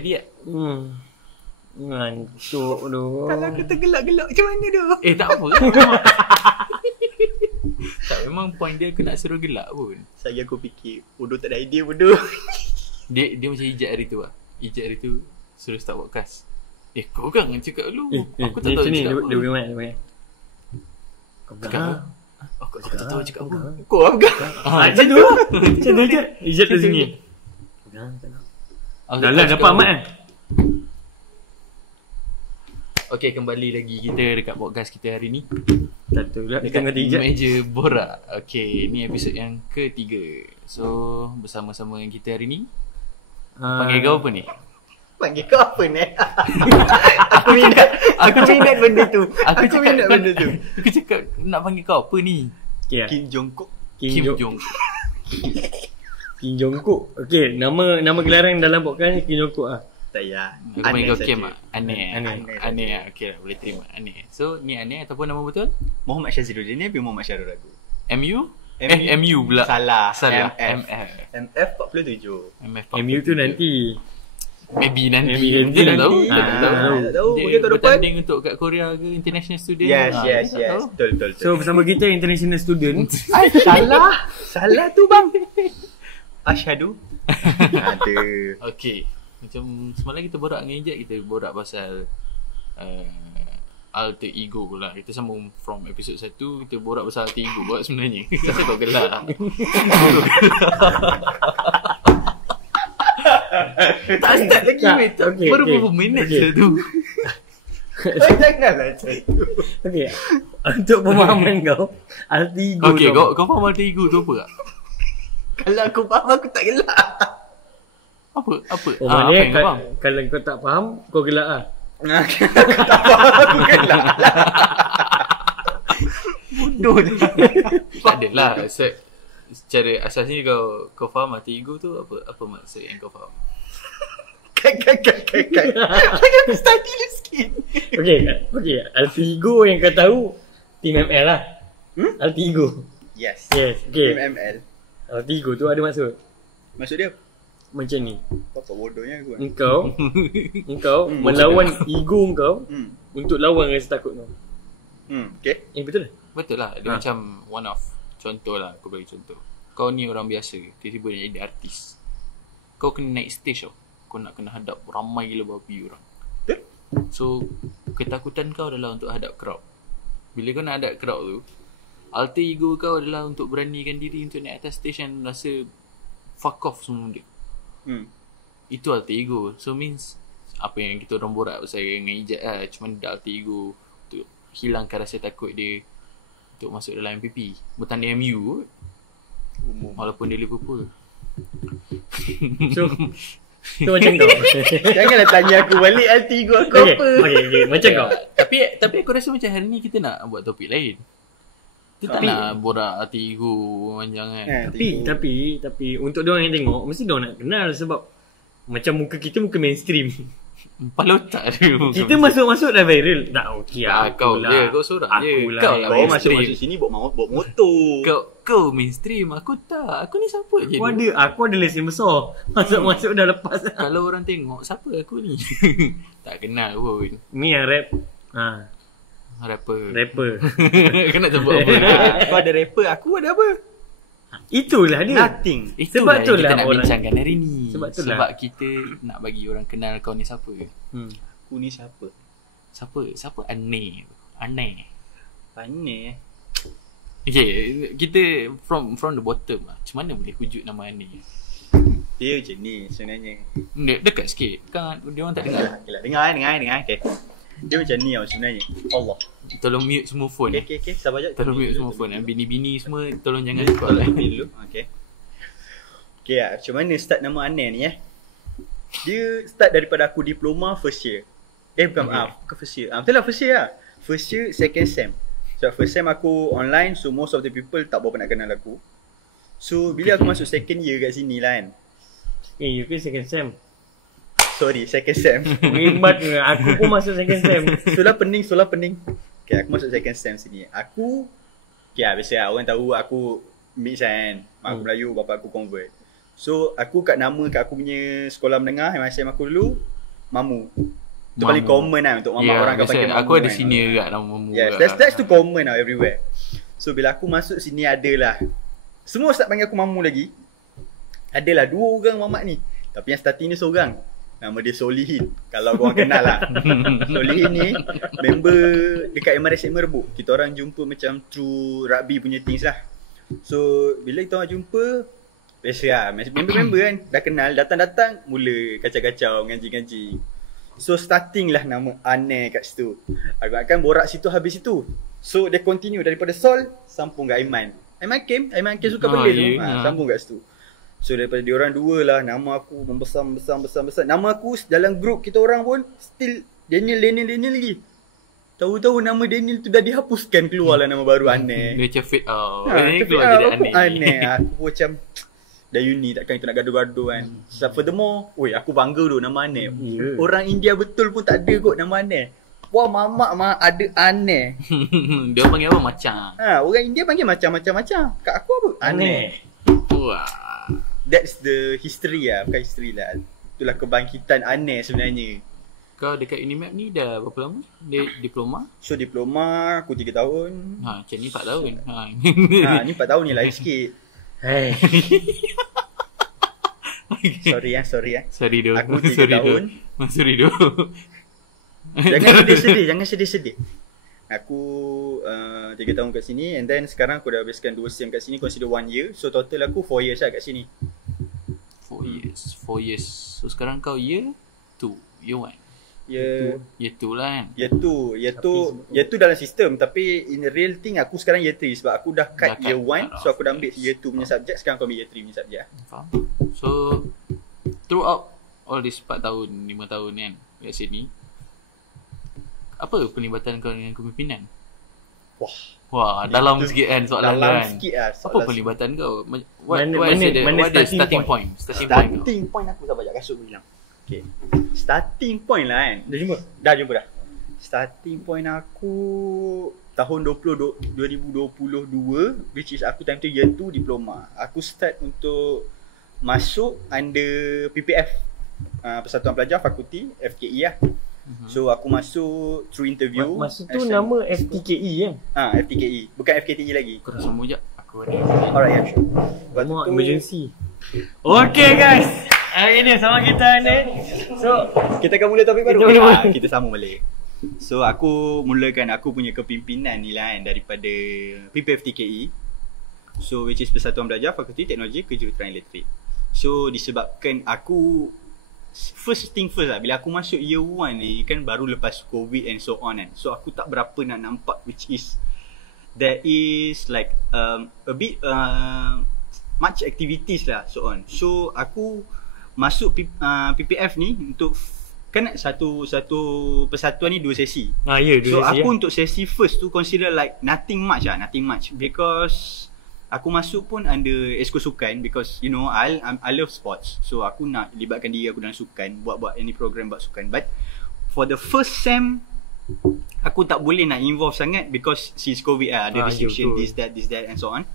Ready tak? Ngantuk tu. Kalau aku tergelak-gelak macam mana tu? Tak apa. Tak, memang point dia aku nak suruh gelak pun. Saya aku fikir bodoh tak ada idea bodoh. Dia macam Ijat hari tu lah. Ijat hari tu suruh start podcast. Kau kan cakap dulu. Aku tak tahu sini, cakap apa. dia boleh main. Kau Cakap apa? Aku tak tahu cakap apa. Kau apa? Macam tu lah. Macam tu je. Ijat tu sini. Dah lah dapat amat kan. Okay, kembali lagi kita dekat podcast kita hari ni. Satu lah. Dekat Dekat Ijat. meja borak. Okay, ni episod yang ketiga. So, bersama-sama yang kita hari ni. Panggil kau apa ni? Panggil kau apa ni? Aku minat benda tu. Aku minat benda tu. Aku cakap nak panggil kau apa ni? Okay, Kim Jongkook. Kim Jong. Kim Jongkook. Okay, nama gelaran dalam podcast ni Kim Jongkook lah. Tak payah. Aku panggil kau saja. Kim lah. Aneh. Aneh lah. Okay lah, boleh terima. Aneh. So, ni Aneh ataupun nama betul? Muhammad Syazruddin ni tapi Muhammad Syarul Ragu. MU? MU. MU pula. Salah. MF. MF 47. MF. MU tu nanti. Maybe nanti. Maybe Dia tak nanti. tahu. Ah, Dia tak tahu. tak tahu. Dia Mungkin tahun depan. bertanding untuk kat Korea ke international student. Yes. Tak tahu. Betul. So bersama kita international student. Salah tu bang. Asyhadu. Ada. Okay. Macam semalam kita borak dengan Ijat, kita borak pasal alter ego pula. Kita sambung from episod 1, kita borak pasal alter ego buat sebenarnya. Kenapa kau gelak? Tak start lagi Tak, weh. okay, Baru okay. berapa minit Okay. je tu. Janganlah macam tu. Okay. Untuk pemahaman kau, alter ego Okay, tu. kau faham alter ego tu apa tak? Kalau aku faham aku tak gelak. Apa? Oh, Apa maknanya yang kau faham? kalau kau tak faham, kau gelak lah. Aku tak faham aku gelak. Bodoh je. Tak adalah. Secara asasnya kau faham alter ego tu apa maksud yang kau faham? Kan. Jangan aku study dulu sikit. Okay. Alter ego yang kau tahu, Team ML lah. Alter ego. Yes. Okay. MML. Alter ego tu ada maksud. Maksud dia Macam ni. apa bodohnya aku. Engkau melawan ego kau Hmm. untuk lawan rasa takut kau. Okay. Betul lah. Betul lah. Dia macam one off. Contoh lah, aku bagi contoh. Kau ni orang biasa, tiba-tiba nak jadi artis. Kau kena naik stage tau. Kau nak kena hadap ramai gila babi orang. Betul. So, ketakutan kau adalah untuk hadap crowd. Bila kau nak hadap crowd tu, alter ego kau adalah untuk beranikan diri untuk naik atas stage and rasa fuck off semua dia. Itu alter ego. So means apa yang kita orang borak pasal dengan Ijat lah, cuma dia alter ego untuk hilangkan rasa takut dia untuk masuk dalam MPP, bertanding MU walaupun dia Liverpool. So macam kau. Janganlah tanya aku balik alter ego aku apa. Okay. Macam kau. Tapi aku rasa macam hari ni kita nak buat topik lain. Kita tak nak borak alter ego panjang kan. Tapi untuk diorang yang tengok, mesti diorang nak kenal sebab macam muka kita muka mainstream. Pala otak dia. Kita masuk dah viral. Tak okey lah. Kau je, kau seorang je. Akulah. Kau lah Kau mainstream. masuk sini bawa motor. Kau mainstream, aku tak. Aku ni siapa je? Aku ada lesen besar. Masuk dah lepas. Kalau orang tengok, siapa aku ni? Tak kenal pun. Ni yang rap. Rapper. Kau nak sebut apa? Kau ada rapper, aku ada apa? Itulah dia. Nothing. Itulah Sebab tu yang lah kita nak orang- bincangkan hari ni. Sebab kita nak bagi orang kenal kau ni siapa. Aku ni siapa? Siapa Aneh. Aneh. Okay, kita from the bottom lah. Macam mana boleh wujud nama Aneh? Dia macam ni sebenarnya. Dekat sikit. Kan dia orang tak dengar. Okay lah, dengar. Okay. Dia macam ni tau sebenarnya. Allah. Tolong mute semua phone. Okay. Sabar jap. Tolong mute semua phone. Bini-bini semua tolong jangan call lah. dulu. Okay lah, macam mana start nama Aneh ni Dia start daripada aku diploma first year. Bukan first year. Betul lah first year lah. First year, second sem. So first sem aku online, so most of the people tak berapa nak kenal aku. So bila aku masuk second year kat sini lah kan. You ke second sem? Sorry, second sem. Rimbat ke? Aku pun masuk second sem. Solar pening. Okay, aku masuk second sem sini. Aku, okay lah, biasa lah, orang tahu aku mix kan. Mak aku Melayu, bapa aku convert. So aku kat nama kat aku punya sekolah menengah MSM aku dulu Mamu. Itu paling common lah untuk mamak orang akan panggil Mamu. Aku ada kan. senior kat nama Mamu. Yes, that's too common lah everywhere. So bila aku masuk sini adalah semua start panggil aku Mamu lagi. Adalah 2 orang mamak ni. Tapi yang starting ni seorang. Nama dia Solihin. Kalau korang kenal lah. Solihin ni member dekat MRSM Merbuk. Kita orang jumpa macam true rugby punya things lah. So bila kita orang jumpa, biasa lah, member-member kan dah kenal, datang-datang mula kacau-kacau, ngaji-ngaji. So starting lah nama Aneh kat situ. Agak-agak borak situ habis situ. So dia continue daripada Sol sambung kat Aiman. Aiman came suka benda tu. Sambung kat situ. So daripada diorang 2 lah, nama aku membesar. Nama aku dalam group kita orang pun still Daniel lagi. Tahu-tahu nama Daniel tu dah dihapuskan, keluar lah nama baru Aneh. Dia macam fade out. Dia Keluar fade jadi out, Aneh. Aneh. Aku pun macam dah uni takkan kita nak gaduh-gaduh kan. So furthermore, aku bangga tu nama Aneh. Orang India betul pun tak ada kot nama Aneh. Wah, mamak mah ada Aneh. Dia panggil apa? Macam. Orang India panggil macam-macam. Kat aku apa? Aneh. Wah. That's the history lah. Bukan history lah. Itulah kebangkitan Aneh sebenarnya. Kau dekat Unimap ni dah berapa lama? Dia diploma? So diploma aku 3 tahun. Macam ni 4 tahun. Ni 4 tahun ni lain sikit. Hey. Sorry. Sorry doh. Aku 3 tahun. Sorry doh. Jangan sedih. Aku 3 tahun kat sini and then sekarang aku dah habiskan 2 sem kat sini, consider 1 year. So total aku 4 years lah kat sini. 4 years. So sekarang kau year 2, year 1. Year 2 lah kan. Year 2 dalam sistem, tapi in the real thing aku sekarang year 3 sebab aku dah cut year 1. So aku dah ambil year 2 punya subjek, sekarang aku ambil year 3 punya subjek. Faham? So throughout all this 4 tahun, 5 tahun kan kat sini, apa pelibatan kau dengan kepimpinan? Wah, dalam sikit kan soalan dalam kan. Sikit lah Apa pelibatan kau? What Mana is the starting point? Starting point aku tak banyak kasut bilang. Okay. Starting point lah kan. Dah jumpa dah. Starting point aku tahun 2022 which is aku time tu year 2 diploma. Aku start untuk masuk under PPF, Persatuan Pelajar Fakulti FKE lah. So aku masuk through interview. Masa tu nama FTKE kan? FTKE. Bukan FKTE lagi. Kau rasa mujak? Aku ada. Alright, yeah, sure. Nama emergency. Okay guys, hari ni sama kita ni. So kita akan mula topik baru. Kita mula. Kita sambung balik. So aku mulakan aku punya kepimpinan ni lah kan, daripada PPFTKE. So which is Persatuan Belajar Fakulti Teknologi Kejuruteraan Elektrik. So disebabkan aku first thing first lah, bila aku masuk year 1 ni kan baru lepas COVID and so on kan. So aku tak berapa nak nampak, which is there is like a bit much activities lah so on. So aku masuk PPF ni untuk kan satu persatuan ni 2 sesi. ya, 2 So sesi. aku untuk sesi first tu consider like nothing much because aku masuk pun under Esko Sukan because you know I love sports. So aku nak libatkan diri aku dalam sukan, buat any program buat sukan. But for the first sem aku tak boleh nak involve sangat because since COVID lah, ada restriction this that and so on.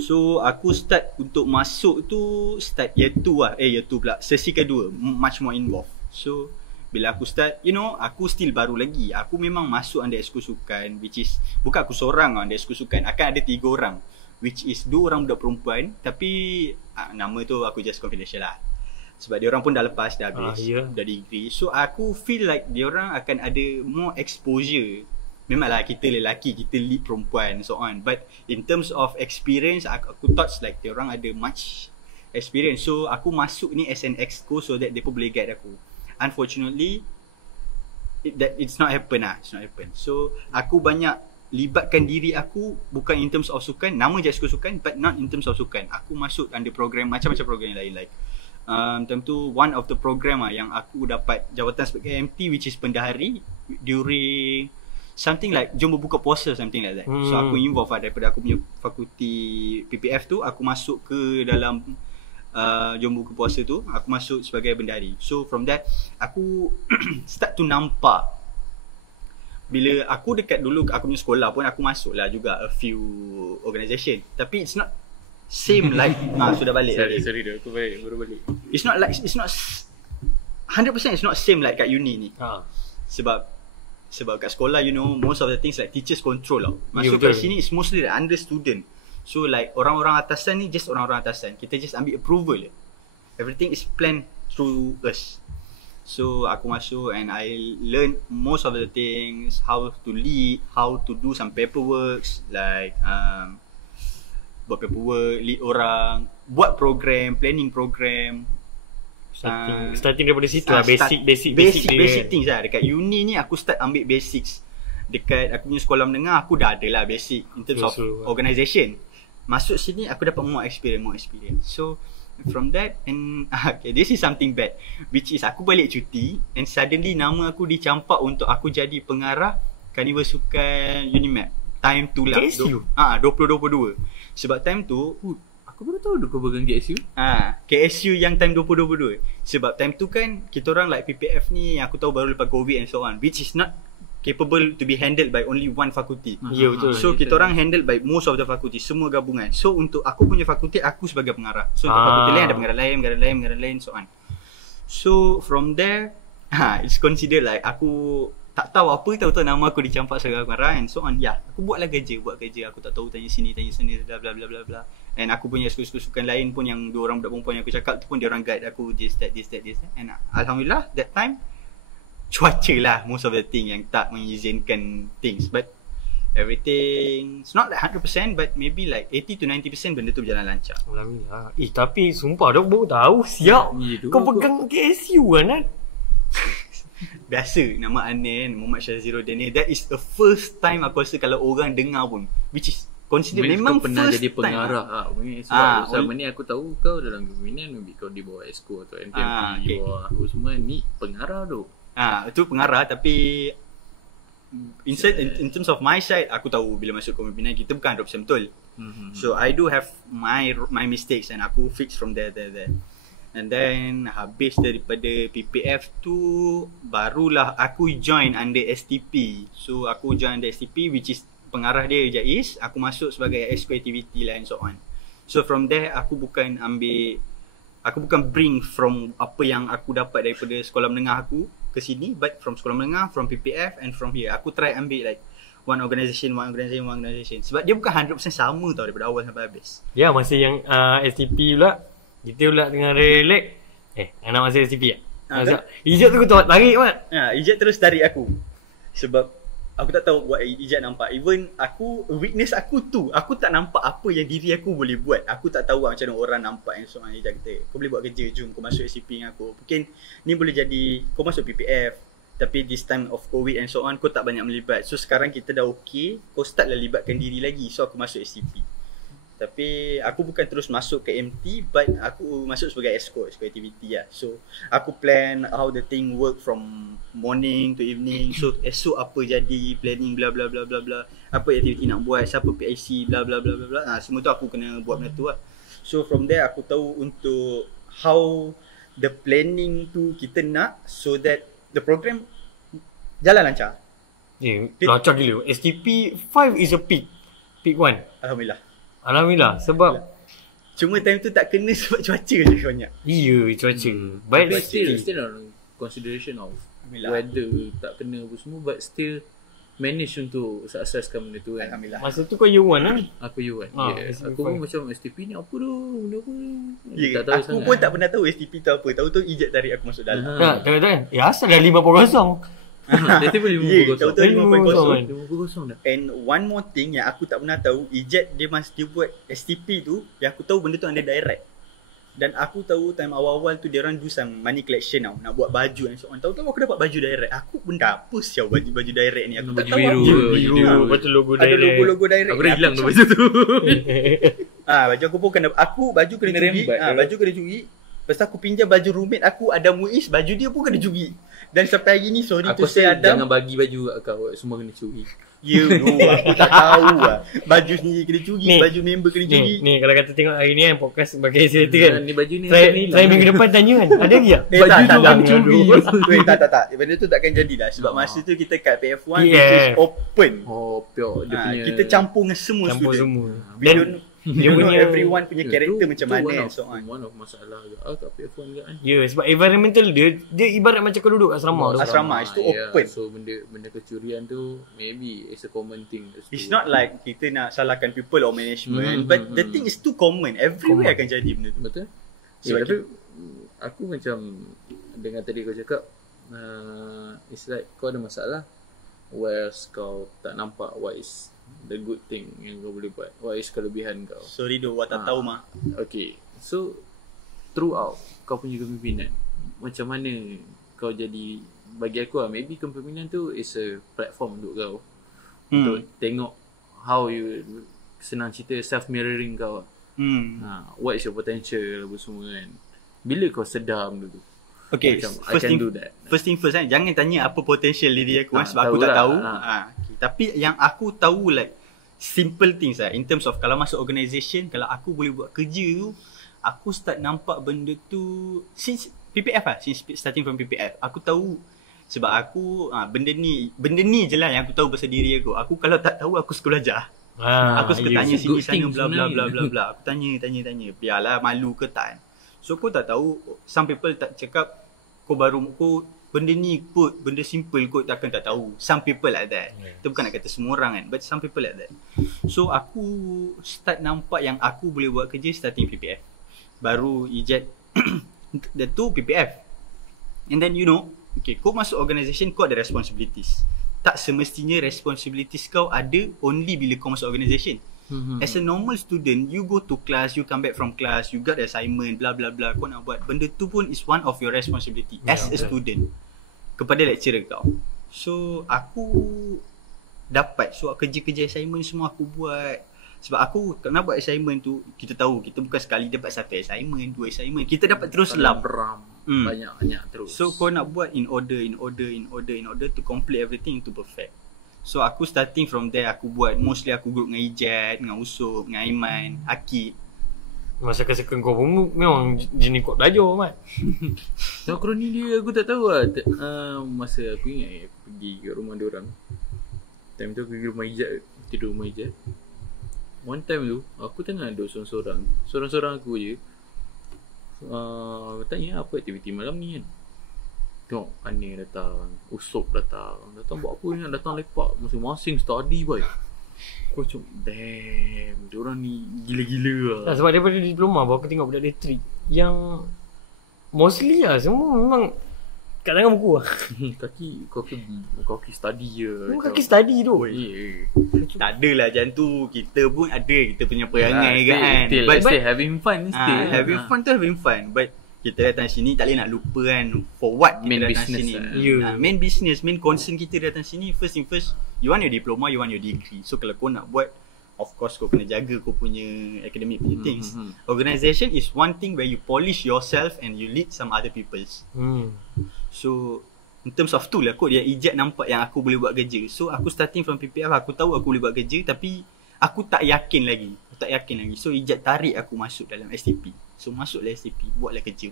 So aku start untuk masuk tu start year 2 lah. Year 2 pula. Sesi kedua much more involved. So bila aku start, you know, aku still baru lagi. Aku memang masuk under Esko Sukan, which is bukan aku seorang under Esko Sukan. Akan ada 3 orang, which is 2 orang budak perempuan. Tapi nama tu aku just confidential lah, sebab dia orang pun dah lepas, dah habis, dah degree. So aku feel like dia orang akan ada more exposure. Memanglah kita lelaki, kita lead perempuan so on, but in terms of experience aku thought like dia orang ada much experience. So aku masuk ni as an exco so that dia pun boleh guide aku. Unfortunately it's not happen lah. So aku banyak libatkan diri aku bukan in terms of sukan, nama je Esko Sukan, but not in terms of sukan. Aku masuk under program, macam-macam program yang lain like time tu one of the program yang aku dapat jawatan sebagai MT, which is pendahari during something like jom berbuka puasa, something like that. So aku involve daripada aku punya fakulti PPF tu, aku masuk ke dalam jom buka puasa tu, aku masuk sebagai bendahari. So from that aku start to nampak, bila aku dekat dulu aku punya sekolah pun aku masuk lah juga a few organisation, tapi it's not same like sudah balik Sorry dah, aku baru balik. It's not 100% it's not same like kat uni ni. Sebab kat sekolah, you know, most of the things like teachers control tau. Masuk kat sini is mostly like under student. So like orang-orang atasan ni just orang-orang atasan. Kita just ambil approval je. Everything is planned through us. So aku masuk and I learn most of the things, how to lead, how to do some paperwork, like buat paperwork, lead orang, buat program, planning program. Starting daripada situ lah, basic things lah. Dekat uni ni aku start ambil basics. Dekat aku punya sekolah menengah aku dah ada lah basic in terms of organisation. Masuk sini aku dapat more experience. So from that, and okay, this is something bad, which is aku balik cuti and suddenly nama aku dicampak untuk aku jadi pengarah Karnival Sukan Unimap time tu lah. KSU? 2022. Sebab time tu Aku baru tahu kau pegang KSU. KSU yang time 2022. Sebab time tu kan kita orang like PPF ni aku tahu baru lepas COVID and so on, which is not capable to be handled by only one faculty. Betul. So kita orang handled by most of the faculty, semua gabungan. So untuk aku punya fakulti aku sebagai pengarah. So untuk fakulti lain ada pengarah lain so on. So from there it's considered like aku tak tahu apa, tahu-tahu nama aku dicampak sebagai pengarah and so on. Aku buat kerja. Aku tak tahu tanya sini tanya sana bla bla bla bla. And aku punya sukan lain pun yang dua orang budak perempuan yang aku cakap tu pun dia orang guide aku this that. And alhamdulillah that time cuaca lah most of the thing yang tak mengizinkan things, but everything it's not like 100% but maybe like 80 to 90% benda tu berjalan lancar. Alhamdulillah. Tapi sumpah dah baru tahu siap kau pegang KSU kan. Biasa nama Anen Muhammad Syaziruddin ni, that is the first time aku rasa kalau orang dengar pun, which is consider memang pernah first jadi pengarah sebab selama ni aku tahu kau dalam kepimpinan, maybe kau di bawah ESCO atau NTMP di bawah aku semua ni pengarah tu. Itu pengarah, tapi in terms of my side aku tahu bila masuk kepimpinan kita bukan 100% betul. So I do have my mistakes and aku fix from there. And then habis daripada PPF tu barulah aku join under STP. So aku join under STP which is pengarah dia Jais, aku masuk sebagai exco activity lah and so on. So from there aku bukan bring from apa yang aku dapat daripada sekolah menengah aku ke sini, but from sekolah menengah, from PPF and from here aku try ambil like one organisation. Sebab dia bukan 100% sama tau daripada awal sampai habis. Ya, masa yang STP pula kita pula tengah relax. Anak masa STP Ijat tu aku tarik Mat. Ijat terus tarik aku. Sebab aku tak tahu buat Ijat nampak. Even aku, weakness aku tu, aku tak nampak apa yang diri aku boleh buat. Aku tak tahu macam mana orang nampak yang so Ijat kata, kau boleh buat kerja, jom kau masuk SCP dengan aku. Mungkin ni boleh jadi kau masuk PPF, tapi this time of COVID and so on kau tak banyak melibat. So sekarang kita dah okay, kau start lah libatkan diri lagi. So aku masuk SCP. Tapi aku bukan terus masuk ke MT, but aku masuk sebagai exco activity lah. So aku plan how the thing work from morning to evening. So esok apa jadi, planning bla bla bla bla bla, apa aktiviti nak buat, siapa PIC bla bla bla bla bla. Semua tu aku kena buat benda tu lah. So from there aku tahu untuk how the planning tu kita nak, so that the program jalan lancar. Lancar gila. STP 5 is a peak 1. Alhamdulillah sebab cuma time tu tak kena sebab cuaca je banyak. Ya, cuaca. Baik, but still on consideration of weather tak kena apa semua, but still manage untuk successkan benda tu kan. Alhamdulillah. Masa tu kau year 1 lah. Aku year 1. Aku pun macam STP ni apa tu? Benda apa ni? Tak tahu aku sangat. Pun tak pernah tahu STP tu apa. Tahu-tahu Ijat tarik aku masuk dalam. Tak. Asal dah 5.0. Dia pun 5.0. Tahu-tahu 5.0 dah. And one more thing yang aku tak pernah tahu, Ijat dia masa dia buat STP tu, yang aku tahu benda tu ada direct. Dan aku tahu time awal-awal tu dia orang do some money collection tau, nak buat baju and so on. Tahu-tahu aku dapat baju direct. Aku benda apa siau baju direct ni? Aku tak tahu biru. Betul logo direct. Ada logo direct. Aku dah hilang tu baju tu. Baju aku pun kena, baju kena curi. Baju kena curi. Lepas tu aku pinjam baju roommate aku, Adam Muiz, baju dia pun kena curi. Dan sampai hari ni sorry aku to say Adam, jangan bagi baju kat kau, semua kena curi. Aku tak tahu lah. Baju sendiri kena curi, baju member kena curi. Ni kalau kata tengok hari ni kan podcast sebagai cerita kan. Ni baju ni try minggu depan tanya kan. Ada lagi tak? Baju tu kena curi. Tak. Benda tu takkan jadilah sebab masa tu kita kat PF1 which is open. Pure dia punya. Kita campur dengan semua student. You know punya- everyone punya karakter macam mana and so on. One of masalah juga kat F1 juga kan. Ya, sebab environmental dia ibarat macam kau duduk asrama tu. Asrama, itu open. So benda kecurian tu maybe it's a common thing. It's not like kita nak salahkan people or management, but the thing is too common. Everywhere akan jadi benda tu. Betul. Sebab Tapi aku macam dengan tadi kau cakap it's like kau ada masalah whereas kau tak nampak what is the good thing yang kau boleh buat, what is kelebihan kau. Sorry doh, awak tak tahu mah. Okay, so throughout kau punya kepimpinan, macam mana kau jadi, bagi aku lah, maybe kepimpinan tu is a platform untuk kau untuk tengok how you, senang cerita, self mirroring kau. What is your potential apa semua kan. Bila kau sedar benda tu? Okay, Macam, I can do that. First thing first kan, jangan tanya apa potential diri aku sebab aku tahulah. tak tahu. Okay. Tapi yang aku tahu like simple things lah, in terms of kalau masuk organisation, kalau aku boleh buat kerja tu, aku start nampak benda tu since PPF lah, since starting from PPF. Aku tahu sebab aku benda ni je lah yang aku tahu pasal diri aku. Aku kalau tak tahu aku suka belajar. Aku suka tanya sini sana bla bla bla bla bla. Aku tanya. Biarlah malu ke tak kan. So aku tak tahu, some people tak cakap kau benda ni kot, benda simple kot, takkan tak tahu. Some people like that. Itu bukan nak kata semua orang kan, but some people like that. So aku start nampak yang aku boleh buat kerja starting PPF. Baru ijat the two PPF. And then you know, okay, kau masuk organisation, kau ada responsibilities. Tak semestinya responsibilities kau ada only bila kau masuk organisation. As a normal student, you go to class, you come back from class, you got assignment, bla bla bla, kau nak buat. Benda tu pun is one of your responsibility as a student kepada lecturer kau. So aku dapat, so kerja-kerja assignment semua aku buat. Sebab aku nak buat assignment tu, kita tahu kita bukan sekali dapat satu assignment, dua assignment, kita dapat terus beram banyak terus. So kau nak buat in order to complete everything to perfect. So aku starting from there, aku buat mostly aku group dengan Ijat, dengan Usup, dengan Aiman, Akid. Masa kesekan kau pun memang jenis kau belajar Mat. Kroni dia aku tak tahu lah. Masa aku ingat aku pergi ke rumah diorang, time tu aku pergi rumah Ijat, tidur rumah Ijat. One time tu aku tengah duduk sorang-sorang aku je. Tanya apa aktiviti malam ni kan. Tengok Anir datang, Usup datang buat apa ni, datang lepak masing-masing study boy. Aku macam damn, diorang ni gila-gila lah. Sebab daripada diploma baru aku tengok budak dia trick yang mostly lah semua memang kat tangan buku lah. Kaki study je. Kaki study tu. Tak adalah macam tu. Kita pun ada kita punya perangai kan. Still having fun still. Having fun tu having fun. But kita datang sini tak boleh nak lupa kan for what kita main datang business sini. Main business, main concern kita datang sini. First thing first, you want your diploma, you want your degree. So kalau kau nak buat, of course kau kena jaga kau punya academic punya things. Organisation is one thing where you polish yourself and you lead some other people's. So in terms of tu lah kot yang Ijat nampak yang aku boleh buat kerja. So aku starting from PPF, aku tahu aku boleh buat kerja tapi aku tak yakin lagi. So Ijat tarik aku masuk dalam STP. So masuklah STP, buat kerja.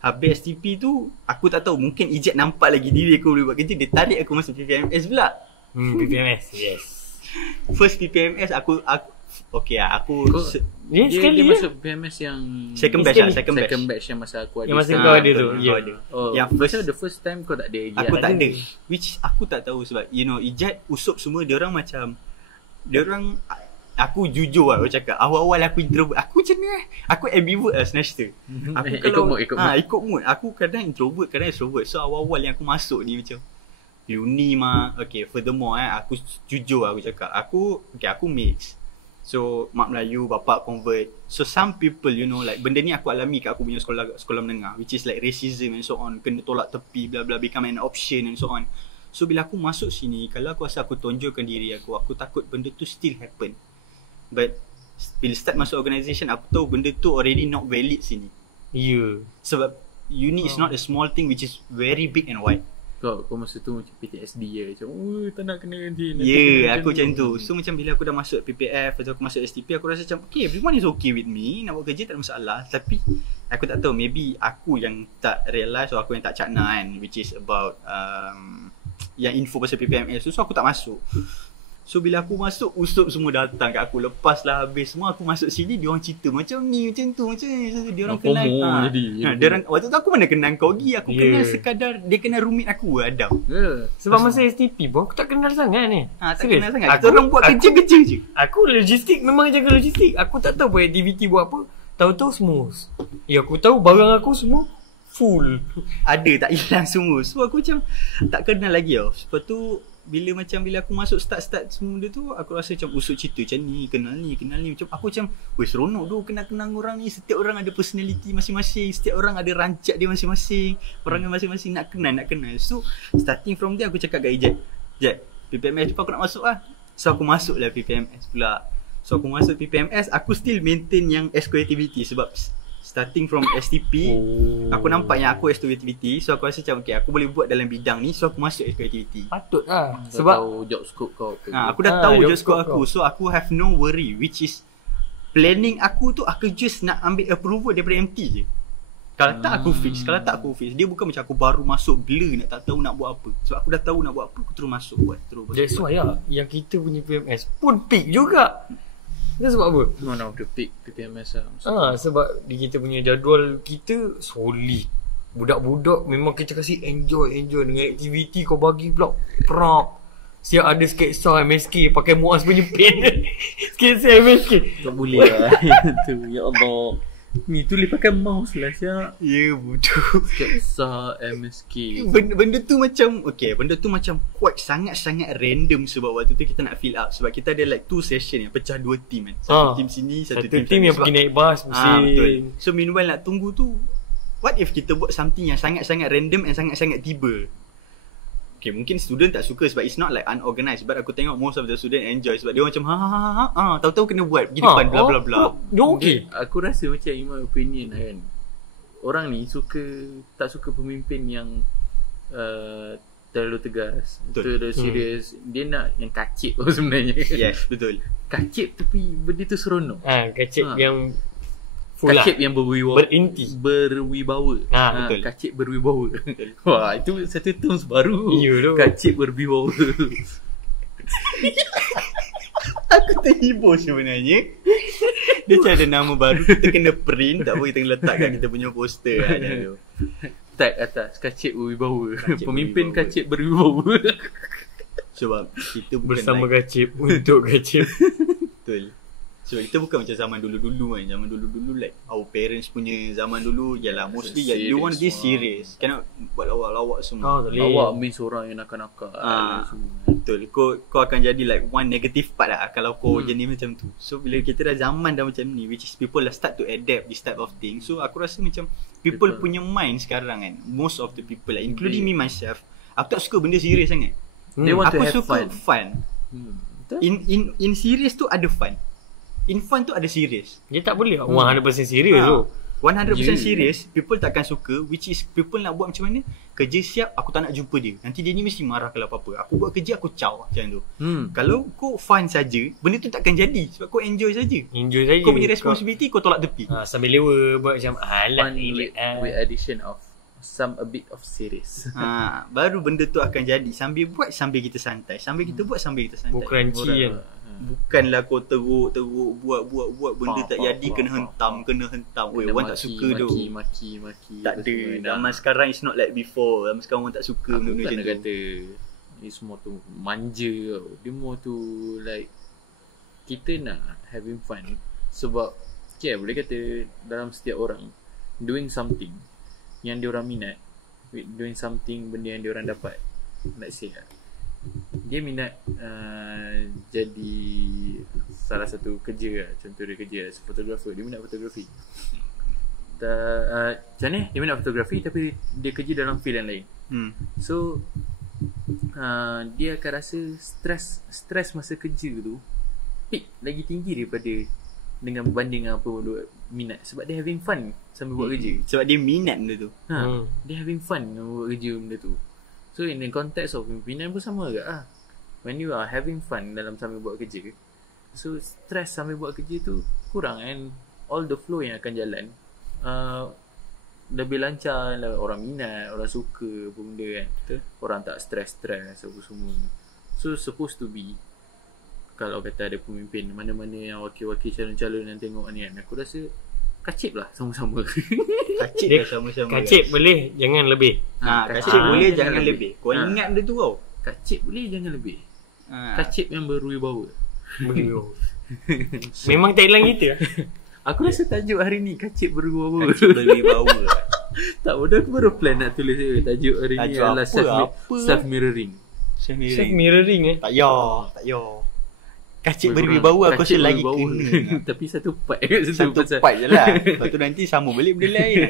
Habis STP tu aku tak tahu, mungkin Ijat nampak lagi diri aku boleh buat kerja, dia tarik aku masuk PPMS pula. PPMS, yes. First PPMS aku okay lah, aku dia masuk PPMS yang second batch yang masa aku ada. Yang masa kau ada tu. Yang the first time kau tak ada. Aku tak ada. Which aku tak tahu sebab you know Ijat, Usup semua diorang macam aku jujur lah aku cakap, awal-awal aku introvert. Aku macam ni aku ambivert lah semester. Aku kalau ikut mood. Aku kadang introvert, kadang extrovert. So awal-awal yang aku masuk ni macam uni mah. Okay, furthermore aku jujur aku cakap, aku mix. So mak Melayu, bapak convert. So some people you know like benda ni aku alami kat aku punya sekolah menengah, which is like racism and so on, kena tolak tepi bla bla, become an option and so on. So bila aku masuk sini, kalau aku rasa aku tonjolkan diri aku takut benda tu still happen. But bila start masuk organisation, aku tahu benda tu already not valid sini. Sebab uni is not a small thing which is very big and wide. Kau masa tu macam PTSD je. Macam tak nak kena nanti. Aku macam tu. So macam bila aku dah masuk PPF atau aku masuk STP, aku rasa macam okay, everyone is okay with me, nak buat kerja tak ada masalah. Tapi aku tak tahu, maybe aku yang tak realise atau aku yang tak cakna kan, which is about yang info pasal PPMS tu. So aku tak masuk. So bila aku masuk, usop semua datang kat aku. Lepas lah habis semua, aku masuk sini, diorang cerita macam ni, macam tu, macam ni. Diorang kenal. Diorang, waktu tu aku mana kenal kau Gi. Aku kenal sekadar, dia kenal roommate aku, Adam. Sebab masa STP pun aku tak kenal sangat ni. Tak kenal sangat. Kita orang buat kerja-kerja je. Aku logistik, memang jaga logistik. Aku tak tahu pun aktiviti buat apa. Tahu-tahu semua. Aku tahu barang aku semua full. Ada, tak hilang semua. So aku macam tak kenal lagi tau. Lepas tu bila aku masuk start semua dia tu, aku rasa macam usut cerita macam ni, kenal ni. Macam aku macam, weh seronok tu kenal orang ni. Setiap orang ada personality masing-masing. Setiap orang ada rancak dia masing-masing. Orang masing-masing nak kenal. So starting from there aku cakap kat Ijat, PPMS tu aku nak masuk lah. So aku masuk lah PPMS pula. So aku masuk PPMS, aku still maintain yang exco activity. Sebab starting from STP, aku nampak yang aku exco activity. So aku rasa macam okay, aku boleh buat dalam bidang ni. So aku masuk exco activity. Patut lah. Sebab tahu job scope kau apa. Aku dah tahu job scope aku. So aku have no worry. Which is planning aku tu, aku just nak ambil approval daripada MT je. Kalau tak aku fix. Dia bukan macam aku baru masuk blur nak tak tahu nak buat apa. Sebab aku dah tahu nak buat apa, aku terus masuk buat. That's why lah yang kita punya PMS pun peak juga. Itu sebab apa? One of the peak PPMS lah. Sebab di kita punya jadual kita solid. Budak-budak memang kita kasi enjoy dengan aktiviti kau bagi pula prop. Siap ada sketsa MSK pakai Muaz punya pen. Sketsa MSK. Tak boleh lah. Tu ya Allah. Ni tulis pakai mouse lah siap. Ya bodoh. Sketsa MSK. Benda tu macam benda tu macam quite sangat-sangat random. Sebab waktu tu kita nak fill up. Sebab kita ada like 2 session yang pecah 2 team kan. Satu team sini, satu team yang pergi naik bas pusing. Betul. So meanwhile nak tunggu tu, what if kita buat something yang sangat-sangat random and sangat-sangat tiba. Okay, mungkin student tak suka sebab it's not like unorganized. But aku tengok most of the student enjoy sebab dia macam tahu-tahu kena buat pergi depan bla bla bla. Okay. Aku rasa macam in my opinion kan, orang ni tak suka pemimpin yang terlalu tegas, terlalu serius. Dia nak yang kacip sebenarnya. Yes, betul. Kacip tapi benda tu seronok. Kacip yang kacip yang berwibawa. Berinti. Berwibawa. Betul. Kacip berwibawa. Wah, itu satu terms baru. Kacip berwibawa. Aku terhibur sebenarnya. Dia macam ada nama baru. Kita kena print. Tak apa, kita kena letak kat kita punya poster kan. Tag atas kacip berwibawa. Pemimpin kacip berwibawa. Sebab kita bukan bersama kacip untuk kacip. Betul. Sebab kita bukan macam zaman dulu-dulu kan. Zaman dulu-dulu like our parents punya zaman dulu, yalah mostly you want to be serious. Cannot buat lawak-lawak semua. Lawak means orang yang nakal-nakal semua. Betul. Kau akan jadi like one negative part lah kalau kau jenis macam tu. So bila kita dah zaman dah macam ni, which is people dah start to adapt this type of thing. So aku rasa macam people punya mind sekarang kan, most of the people lah, including me myself, aku tak suka benda serius sangat. Aku suka fun. In serious tu ada fun. In fun tu ada serious. Dia tak boleh 100% serius tu. 100% serious, people takkan suka. Which is people nak buat macam mana, kerja siap, aku tak nak jumpa dia. Nanti dia ni mesti marah kalau apa-apa. Aku buat kerja, aku caw macam tu. Kalau kau fun saja, benda tu takkan jadi. Sebab kau enjoy saja. Kau punya responsibility kau tolak tepi. Sambil lewa buat macam fun with addition of a bit of serious. Baru benda tu akan jadi. Sambil buat, sambil kita santai. Sambil kita buat, sambil kita santai. Crunchy kan. Bukanlah kau teruk buat benda tak jadi kena hentam. Oi, orang tak suka tu. Maki. Tak ada. Zaman sekarang is not like before. Zaman sekarang orang tak suka benda macam tu. Aku kata ni semua tu manja tau. Dia more tu like kita nak having fun. Sebab boleh kata dalam setiap orang doing something yang dia orang minat, doing something benda yang dia orang dapat, let's say dia minat jadi salah satu kerja lah. Contoh dia kerja as fotografer, dia minat fotografi. Macam ni dia minat fotografi tapi dia kerja dalam field yang lain. So dia akan rasa stres masa kerja tu peak lagi tinggi daripada dengan berbanding apa dia minat. Sebab dia having fun sambil buat kerja. Sebab dia minat benda tu. Dia having fun buat kerja benda tu. So in the context of pimpinan pun sama ke when you are having fun dalam sambil buat kerja, so stress sambil buat kerja tu kurang and all the flow yang akan jalan lebih lancar lah. Orang minat, orang suka apa benda kan. Orang tak stress apa semua. So supposed to be kalau kata ada pemimpin mana-mana yang wakil-wakil calon-calon yang tengok ni kan, aku rasa kacip lah sama-sama. Kacip Dia- dah sama-sama. Kacip boleh, jangan lebih. Kacip boleh jangan lebih. Kau ingat benda tu kau. Kacip boleh jangan lebih. Ha. Kacip yang berwibawa. Memang tagline kita. Aku rasa tajuk hari ni kacip berwibawa. Kacip berwibawa. Tak, bodoh aku baru plan nak tulis tajuk hari ni Tajuk adalah apa? self-mirroring. Self mirroring Tak payah. Kacip berwibawa aku rasa lagi kena. Tapi satu part kat situ Satu pasal. part je lah. Lepas tu nanti sama balik benda lain.